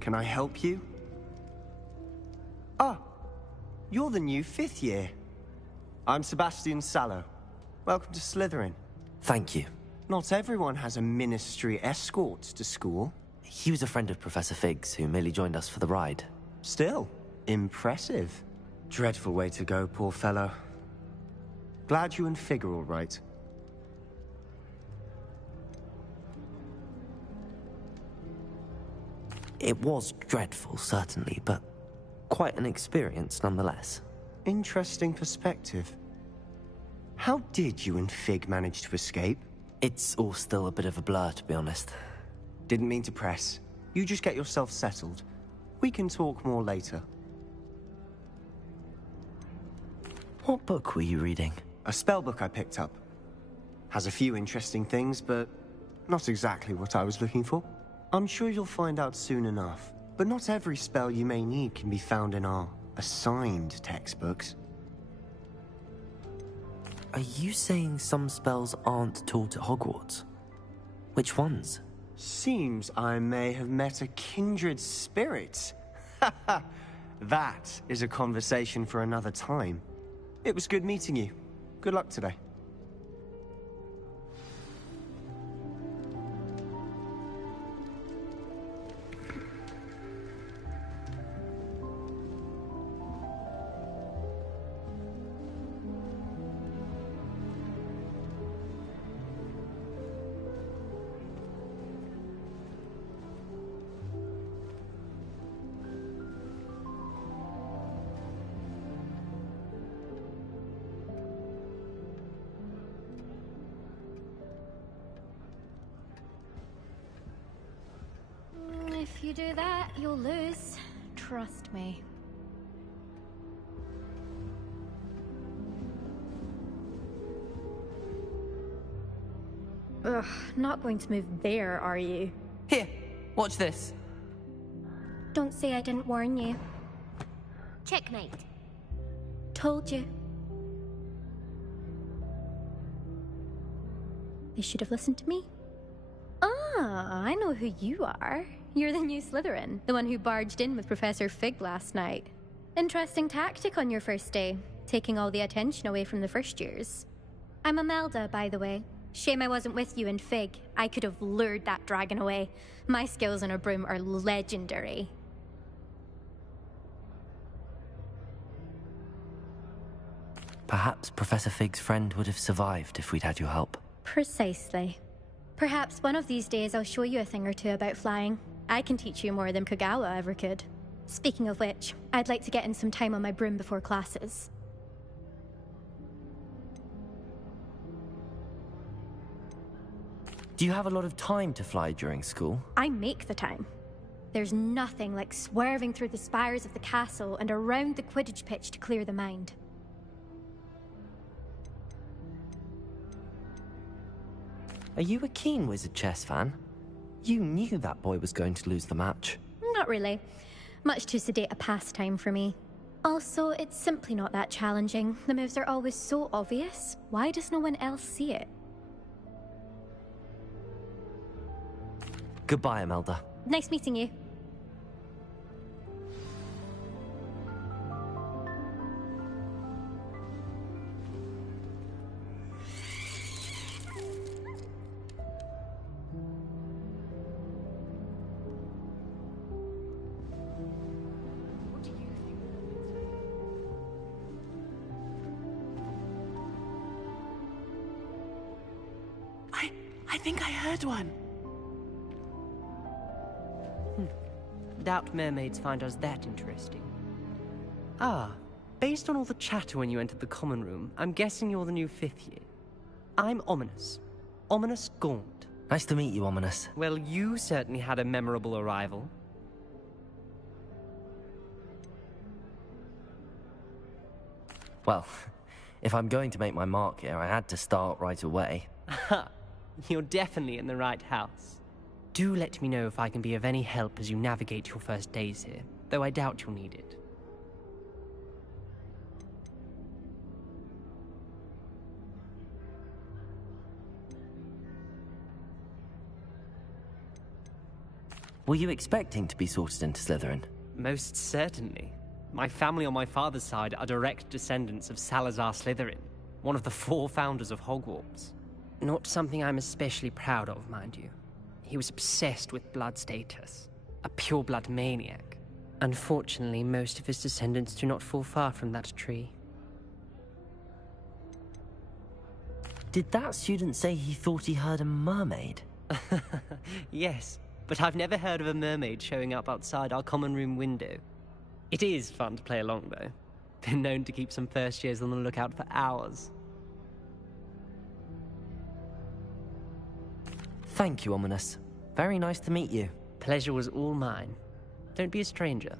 Can I help you? Ah, you're the new 5th year. I'm Sebastian Sallow. Welcome to Slytherin. Thank you. Not everyone has a ministry escort to school. He was a friend of Professor Fig's who merely joined us for the ride. Still, impressive. Dreadful way to go, poor fellow. Glad you and Fig are all right. It was dreadful, certainly, but quite an experience nonetheless. Interesting perspective. How did you and Fig manage to escape? It's all still a bit of a blur, to be honest. Didn't mean to press. You just get yourself settled. We can talk more later. What book were you reading? A spell book I picked up. Has a few interesting things, but not exactly what I was looking for. I'm sure you'll find out soon enough. But not every spell you may need can be found in our assigned textbooks. Are you saying some spells aren't taught at Hogwarts? Which ones? Seems I may have met a kindred spirit. That is a conversation for another time. It was good meeting you. Good luck today. If you do that, you'll lose. Trust me. Ugh, not going to move there, are you? Here, watch this. Don't say I didn't warn you. Checkmate. Told you. They should have listened to me. Ah, I know who you are. You're the new Slytherin, the one who barged in with Professor Fig last night. Interesting tactic on your first day, taking all the attention away from the first years. I'm Imelda, by the way. Shame I wasn't with you in Fig. I could have lured that dragon away. My skills on a broom are legendary. Perhaps Professor Fig's friend would have survived if we'd had your help. Precisely. Perhaps one of these days I'll show you a thing or two about flying. I can teach you more than Kagawa ever could. Speaking of which, I'd like to get in some time on my broom before classes. Do you have a lot of time to fly during school? I make the time. There's nothing like swerving through the spires of the castle and around the Quidditch pitch to clear the mind. Are you a keen Wizard chess fan? You knew that boy was going to lose the match. Not really. Much too sedate a pastime for me. Also, it's simply not that challenging. The moves are always so obvious. Why does no one else see it? Goodbye, Imelda. Nice meeting you. I think I heard one. Doubt mermaids find us that interesting. Ah, based on all the chatter when you entered the common room, I'm guessing you're the new 5th year. I'm Ominous. Ominous Gaunt. Nice to meet you, Ominous. Well, you certainly had a memorable arrival. Well, if I'm going to make my mark here, I had to start right away. Ha! You're definitely in the right house. Do let me know if I can be of any help as you navigate your first days here, though I doubt you'll need it. Were you expecting to be sorted into Slytherin? Most certainly. My family on my father's side are direct descendants of Salazar Slytherin, one of the 4 founders of Hogwarts. Not something I'm especially proud of, mind you. He was obsessed with blood status, a pure-blood maniac. Unfortunately, most of his descendants do not fall far from that tree. Did that student say he thought he heard a mermaid? Yes, but I've never heard of a mermaid showing up outside our common room window. It is fun to play along, though. Been known to keep some first years on the lookout for hours. Thank you, Ominous. Very nice to meet you. Pleasure was all mine. Don't be a stranger.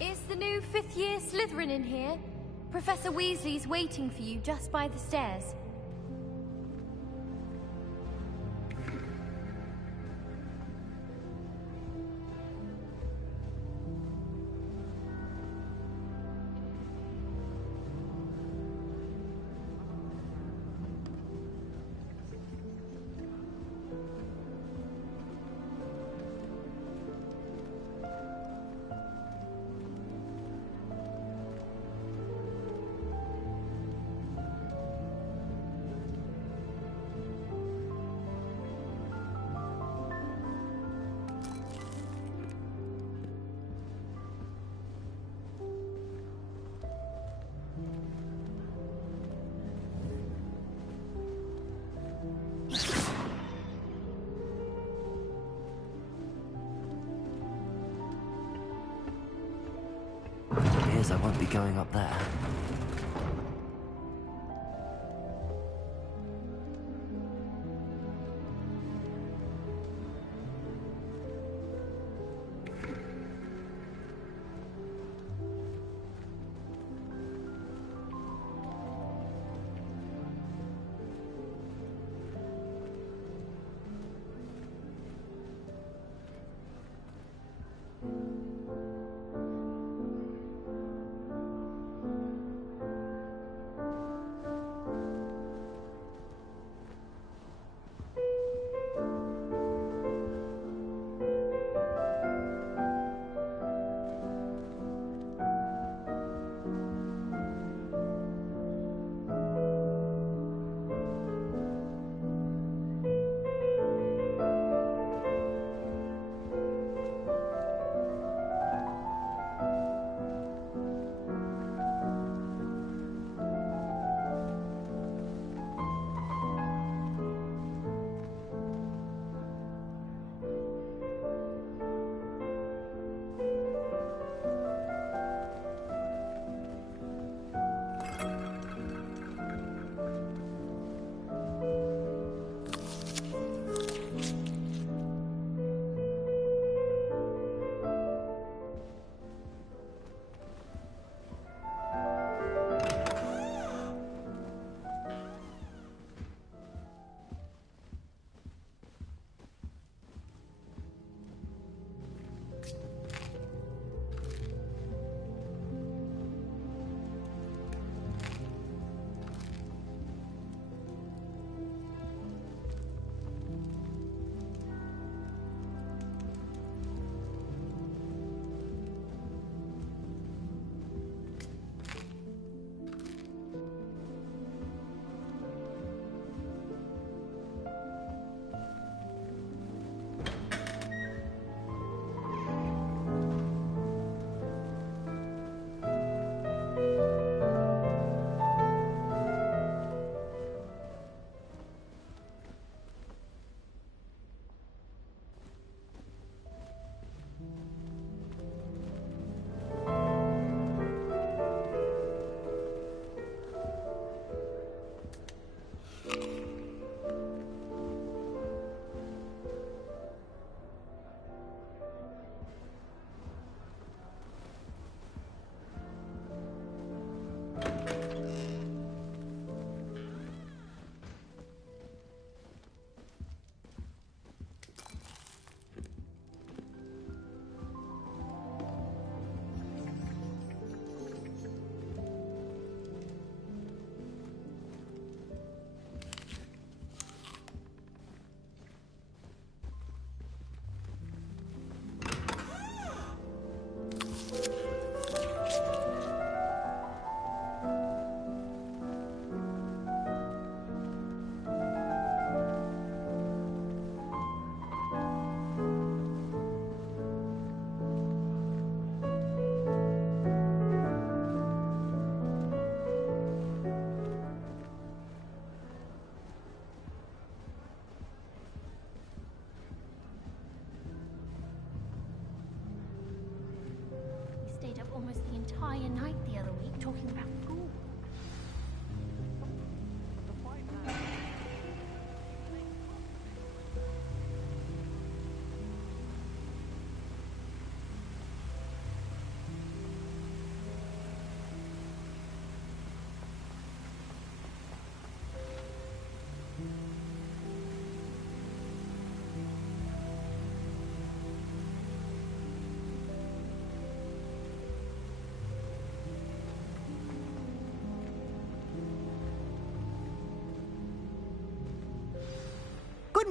Is the new 5th year Slytherin in here? Professor Weasley's waiting for you just by the stairs. I won't be going up there.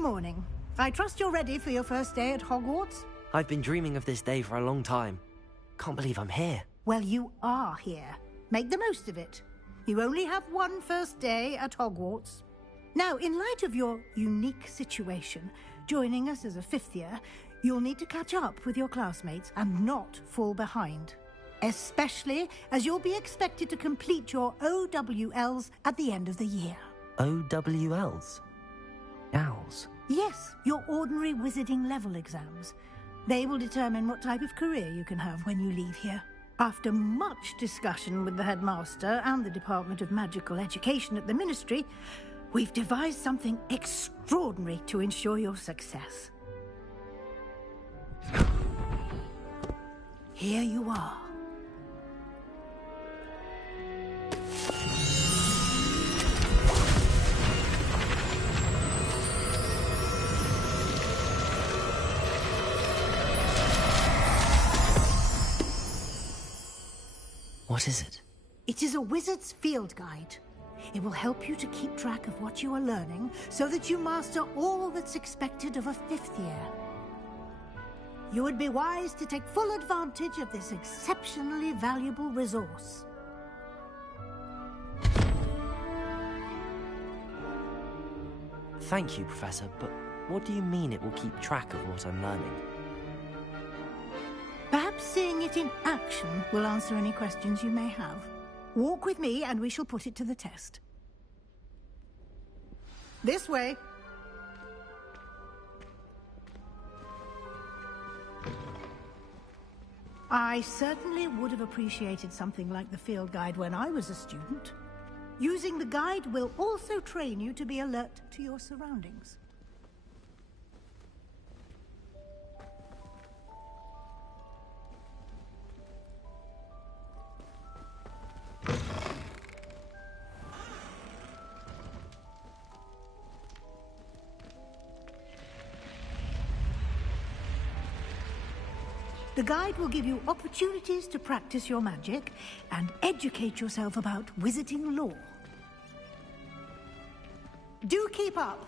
morning. I trust you're ready for your first day at Hogwarts? I've been dreaming of this day for a long time. Can't believe I'm here. Well, you are here. Make the most of it. You only have one first day at Hogwarts. Now, in light of your unique situation, joining us as a fifth year, you'll need to catch up with your classmates and not fall behind. Especially as you'll be expected to complete your OWLs at the end of the year. OWLs? Owls? Yes, your ordinary wizarding level exams. They will determine what type of career you can have when you leave here. After much discussion with the headmaster and the Department of Magical Education at the Ministry, we've devised something extraordinary to ensure your success. Here you are. What is it? It is a wizard's field guide. It will help you to keep track of what you are learning so that you master all that's expected of a fifth year. You would be wise to take full advantage of this exceptionally valuable resource. Thank you, Professor, but what do you mean it will keep track of what I'm learning? Perhaps seeing it in action will answer any questions you may have. Walk with me and we shall put it to the test. This way. I certainly would have appreciated something like the field guide when I was a student. Using the guide will also train you to be alert to your surroundings. The guide will give you opportunities to practice your magic and educate yourself about wizarding lore. Do keep up!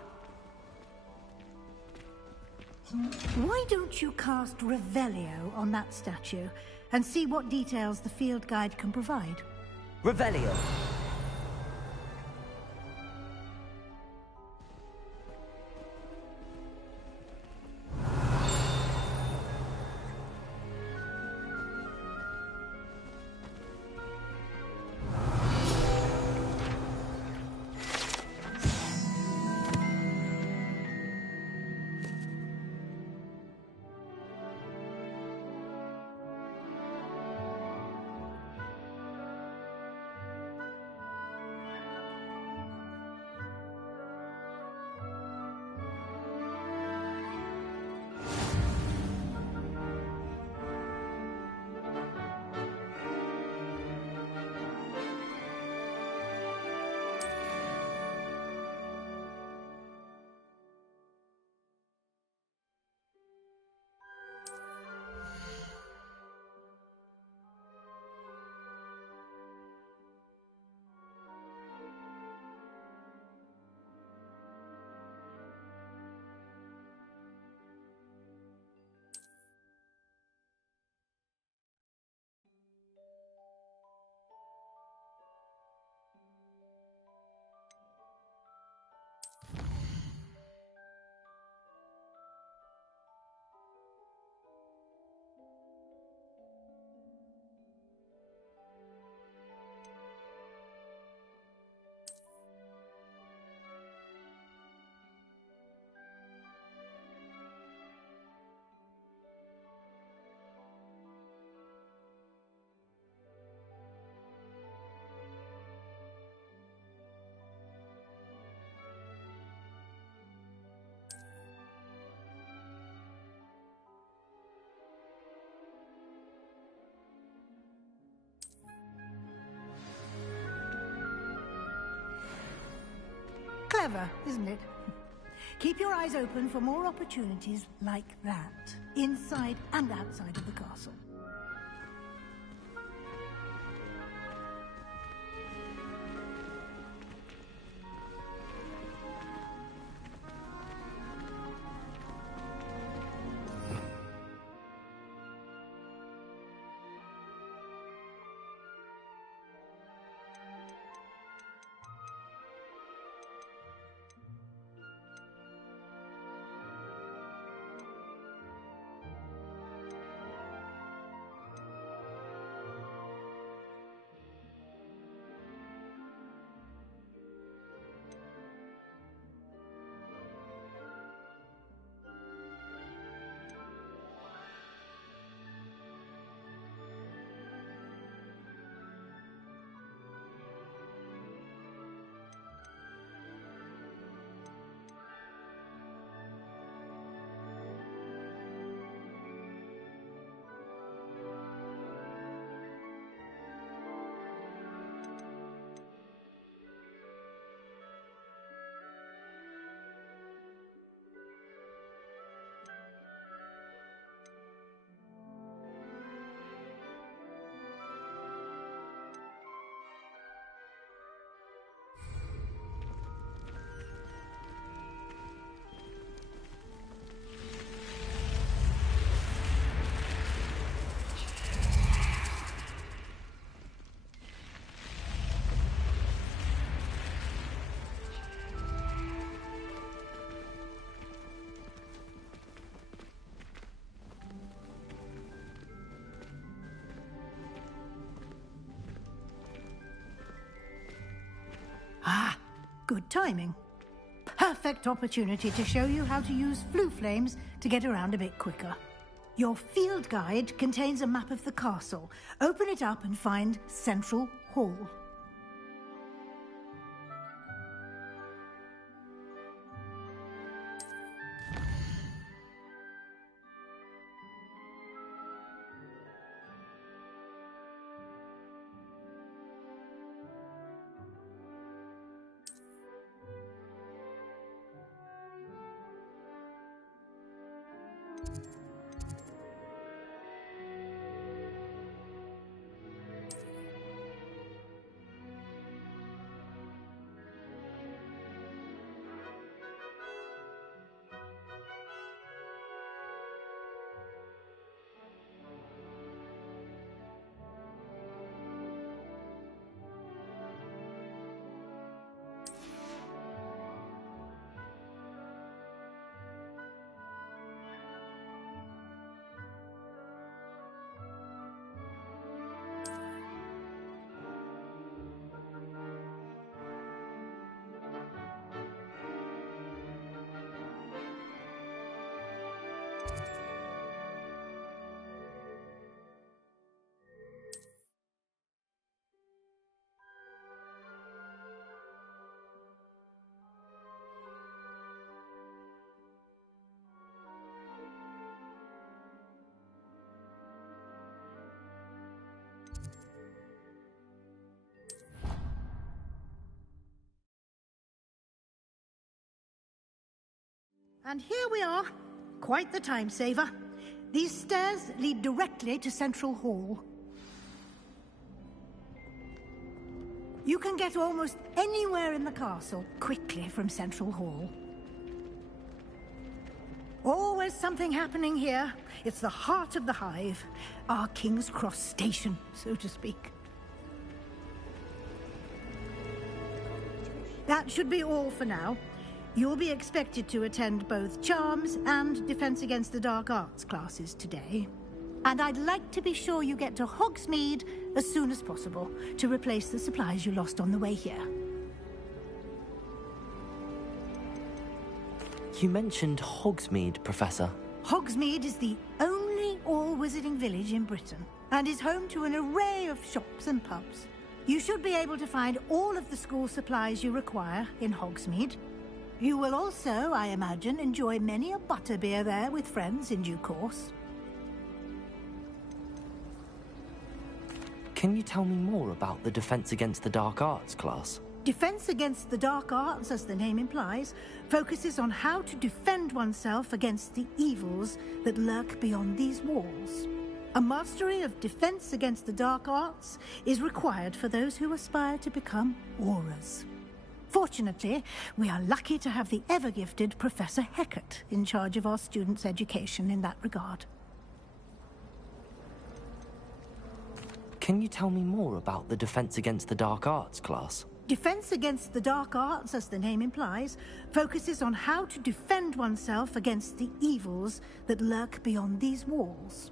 Why don't you cast Revelio on that statue and see what details the field guide can provide? Revelio! Clever, isn't it? Keep your eyes open for more opportunities like that, inside and outside of the castle. Good timing. Perfect opportunity to show you how to use flue flames to get around a bit quicker. Your field guide contains a map of the castle. Open it up and find Central Hall. And here we are. Quite the time saver. These stairs lead directly to Central Hall. You can get almost anywhere in the castle quickly from Central Hall. Always something happening here. It's the heart of the Hive. Our King's Cross station, so to speak. That should be all for now. You'll be expected to attend both Charms and Defense Against the Dark Arts classes today. And I'd like to be sure you get to Hogsmeade as soon as possible to replace the supplies you lost on the way here. You mentioned Hogsmeade, Professor. Hogsmeade is the only all-wizarding village in Britain and is home to an array of shops and pubs. You should be able to find all of the school supplies you require in Hogsmeade. You will also, I imagine, enjoy many a butterbeer there with friends in due course. Can you tell me more about the Defense Against the Dark Arts class? Defense Against the Dark Arts, as the name implies, focuses on how to defend oneself against the evils that lurk beyond these walls. A mastery of Defense Against the Dark Arts is required for those who aspire to become Aurors. Fortunately, we are lucky to have the ever-gifted Professor Hecat in charge of our students' education in that regard. Can you tell me more about the Defense Against the Dark Arts class? Defense Against the Dark Arts, as the name implies, focuses on how to defend oneself against the evils that lurk beyond these walls.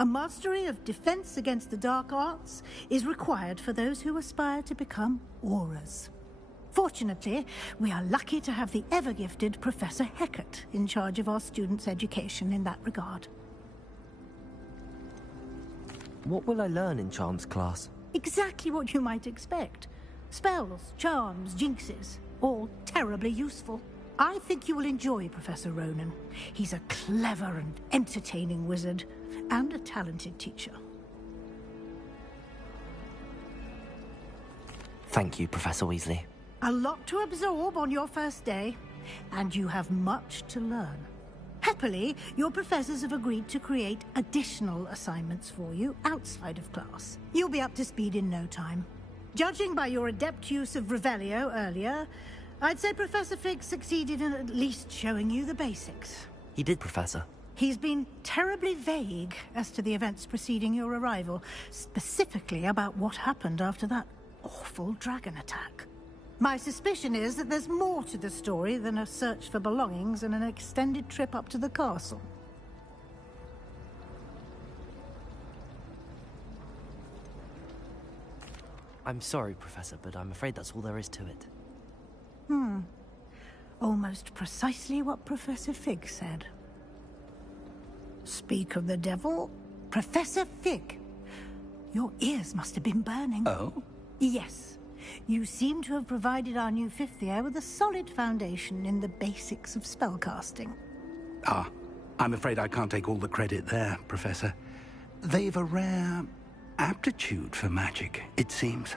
A mastery of Defense Against the Dark Arts is required for those who aspire to become Aurors. Fortunately, we are lucky to have the ever-gifted Professor Hecat in charge of our students' education in that regard. What will I learn in Charms class? Exactly what you might expect. Spells, charms, jinxes, all terribly useful. I think you will enjoy Professor Ronan. He's a clever and entertaining wizard, and a talented teacher. Thank you, Professor Weasley. A lot to absorb on your first day, and you have much to learn. Happily, your professors have agreed to create additional assignments for you outside of class. You'll be up to speed in no time. Judging by your adept use of Revelio earlier, I'd say Professor Fig succeeded in at least showing you the basics. He did, Professor. He's been terribly vague as to the events preceding your arrival, specifically about what happened after that awful dragon attack. My suspicion is that there's more to the story than a search for belongings and an extended trip up to the castle. I'm sorry, Professor, but I'm afraid that's all there is to it. Almost precisely what Professor Fig said. Speak of the devil. Professor Fig! Your ears must have been burning. Oh? Yes. You seem to have provided our new fifth year with a solid foundation in the basics of spellcasting. Ah, I'm afraid I can't take all the credit there, Professor. They've a rare aptitude for magic, it seems.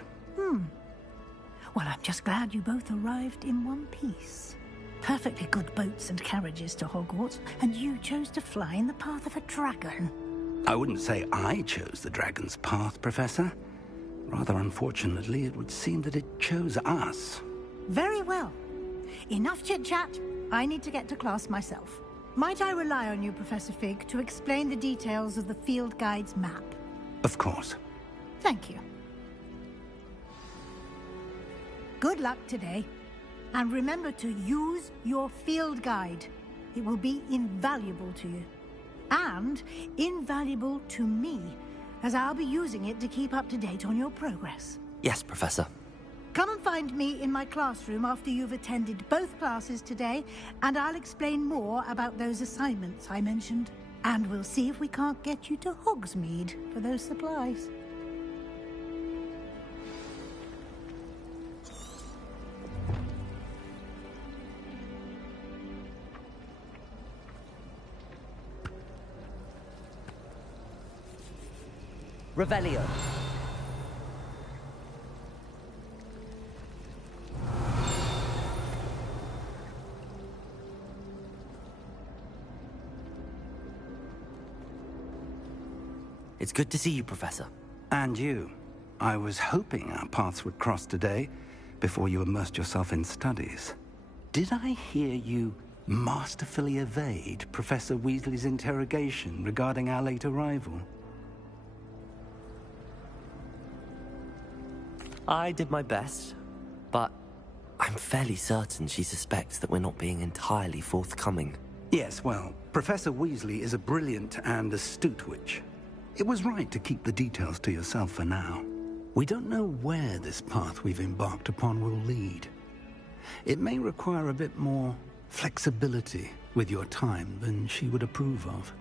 Well, I'm just glad you both arrived in one piece. Perfectly good boats and carriages to Hogwarts, and you chose to fly in the path of a dragon. I wouldn't say I chose the dragon's path, Professor. Rather unfortunately, it would seem that it chose us. Very well. Enough chit-chat. I need to get to class myself. Might I rely on you, Professor Fig, to explain the details of the field guide's map? Of course. Thank you. Good luck today. And remember to use your field guide. It will be invaluable to you. And invaluable to me, as I'll be using it to keep up to date on your progress. Yes, Professor. Come and find me in my classroom after you've attended both classes today, and I'll explain more about those assignments I mentioned. And we'll see if we can't get you to Hogsmeade for those supplies. Revelio. It's good to see you, Professor. And you. I was hoping our paths would cross today, before you immersed yourself in studies. Did I hear you masterfully evade Professor Weasley's interrogation regarding our late arrival? I did my best, but I'm fairly certain she suspects that we're not being entirely forthcoming. Yes, well, Professor Weasley is a brilliant and astute witch. It was right to keep the details to yourself for now. We don't know where this path we've embarked upon will lead. It may require a bit more flexibility with your time than she would approve of.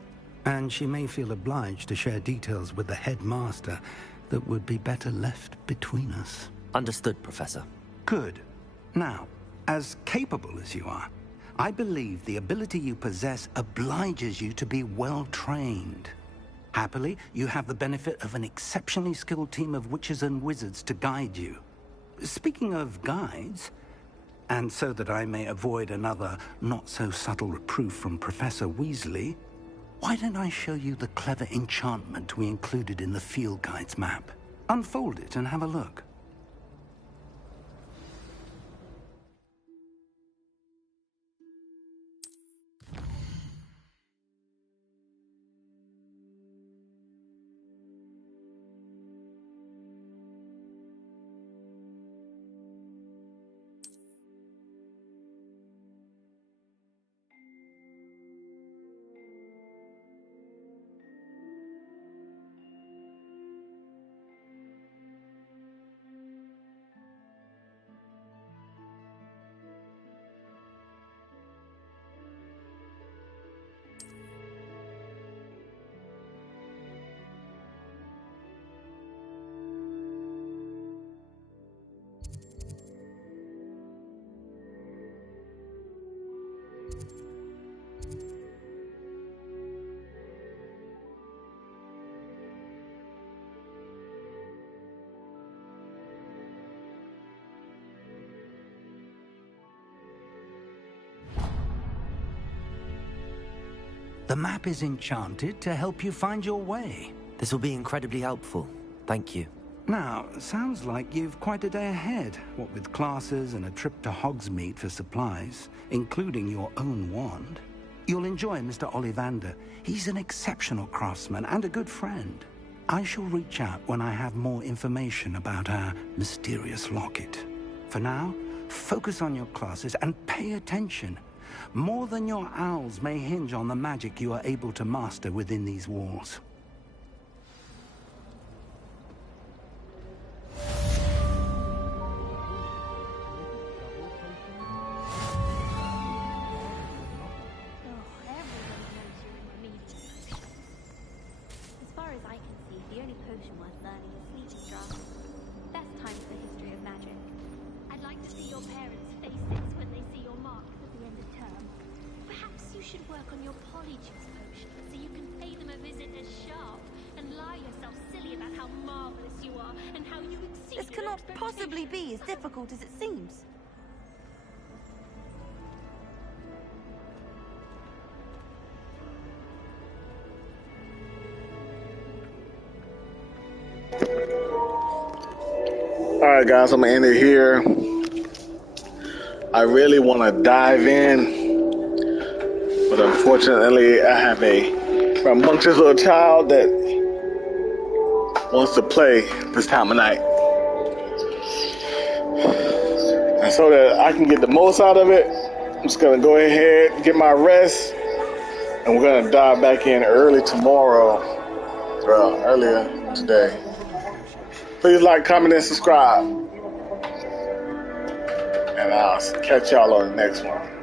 And she may feel obliged to share details with the headmaster that would be better left between us. Understood, Professor. Good. Now, as capable as you are, I believe the ability you possess obliges you to be well-trained. Happily, you have the benefit of an exceptionally skilled team of witches and wizards to guide you. Speaking of guides, and so that I may avoid another not-so-subtle reproof from Professor Weasley, why don't I show you the clever enchantment we included in the field guide's map? Unfold it and have a look. The map is enchanted to help you find your way. This will be incredibly helpful. Thank you. Now, sounds like you've quite a day ahead, what with classes and a trip to Hogsmeade for supplies, including your own wand. You'll enjoy Mr. Ollivander. He's an exceptional craftsman and a good friend. I shall reach out when I have more information about our mysterious locket. For now, focus on your classes and pay attention. More than your owls may hinge on the magic you are able to master within these walls. the only potion worth learning is sleeping draught. Best time for the history of magic. I'd like to see your parents' faces when they see your marks at the end of term. Perhaps you should work on your polyjuice potion so you can pay them a visit as sharp and lie yourself silly about how marvelous you are and how you exceed. This cannot possibly be as difficult as it seems. Alright guys, I'm gonna end it here. I really want to dive in, but unfortunately I have a rambunctious little child that wants to play this time of night. And so that I can get the most out of it, I'm just gonna go ahead, get my rest, and we're gonna dive back in early tomorrow, well, earlier today. Please like, comment, and subscribe. And I'll catch y'all on the next one.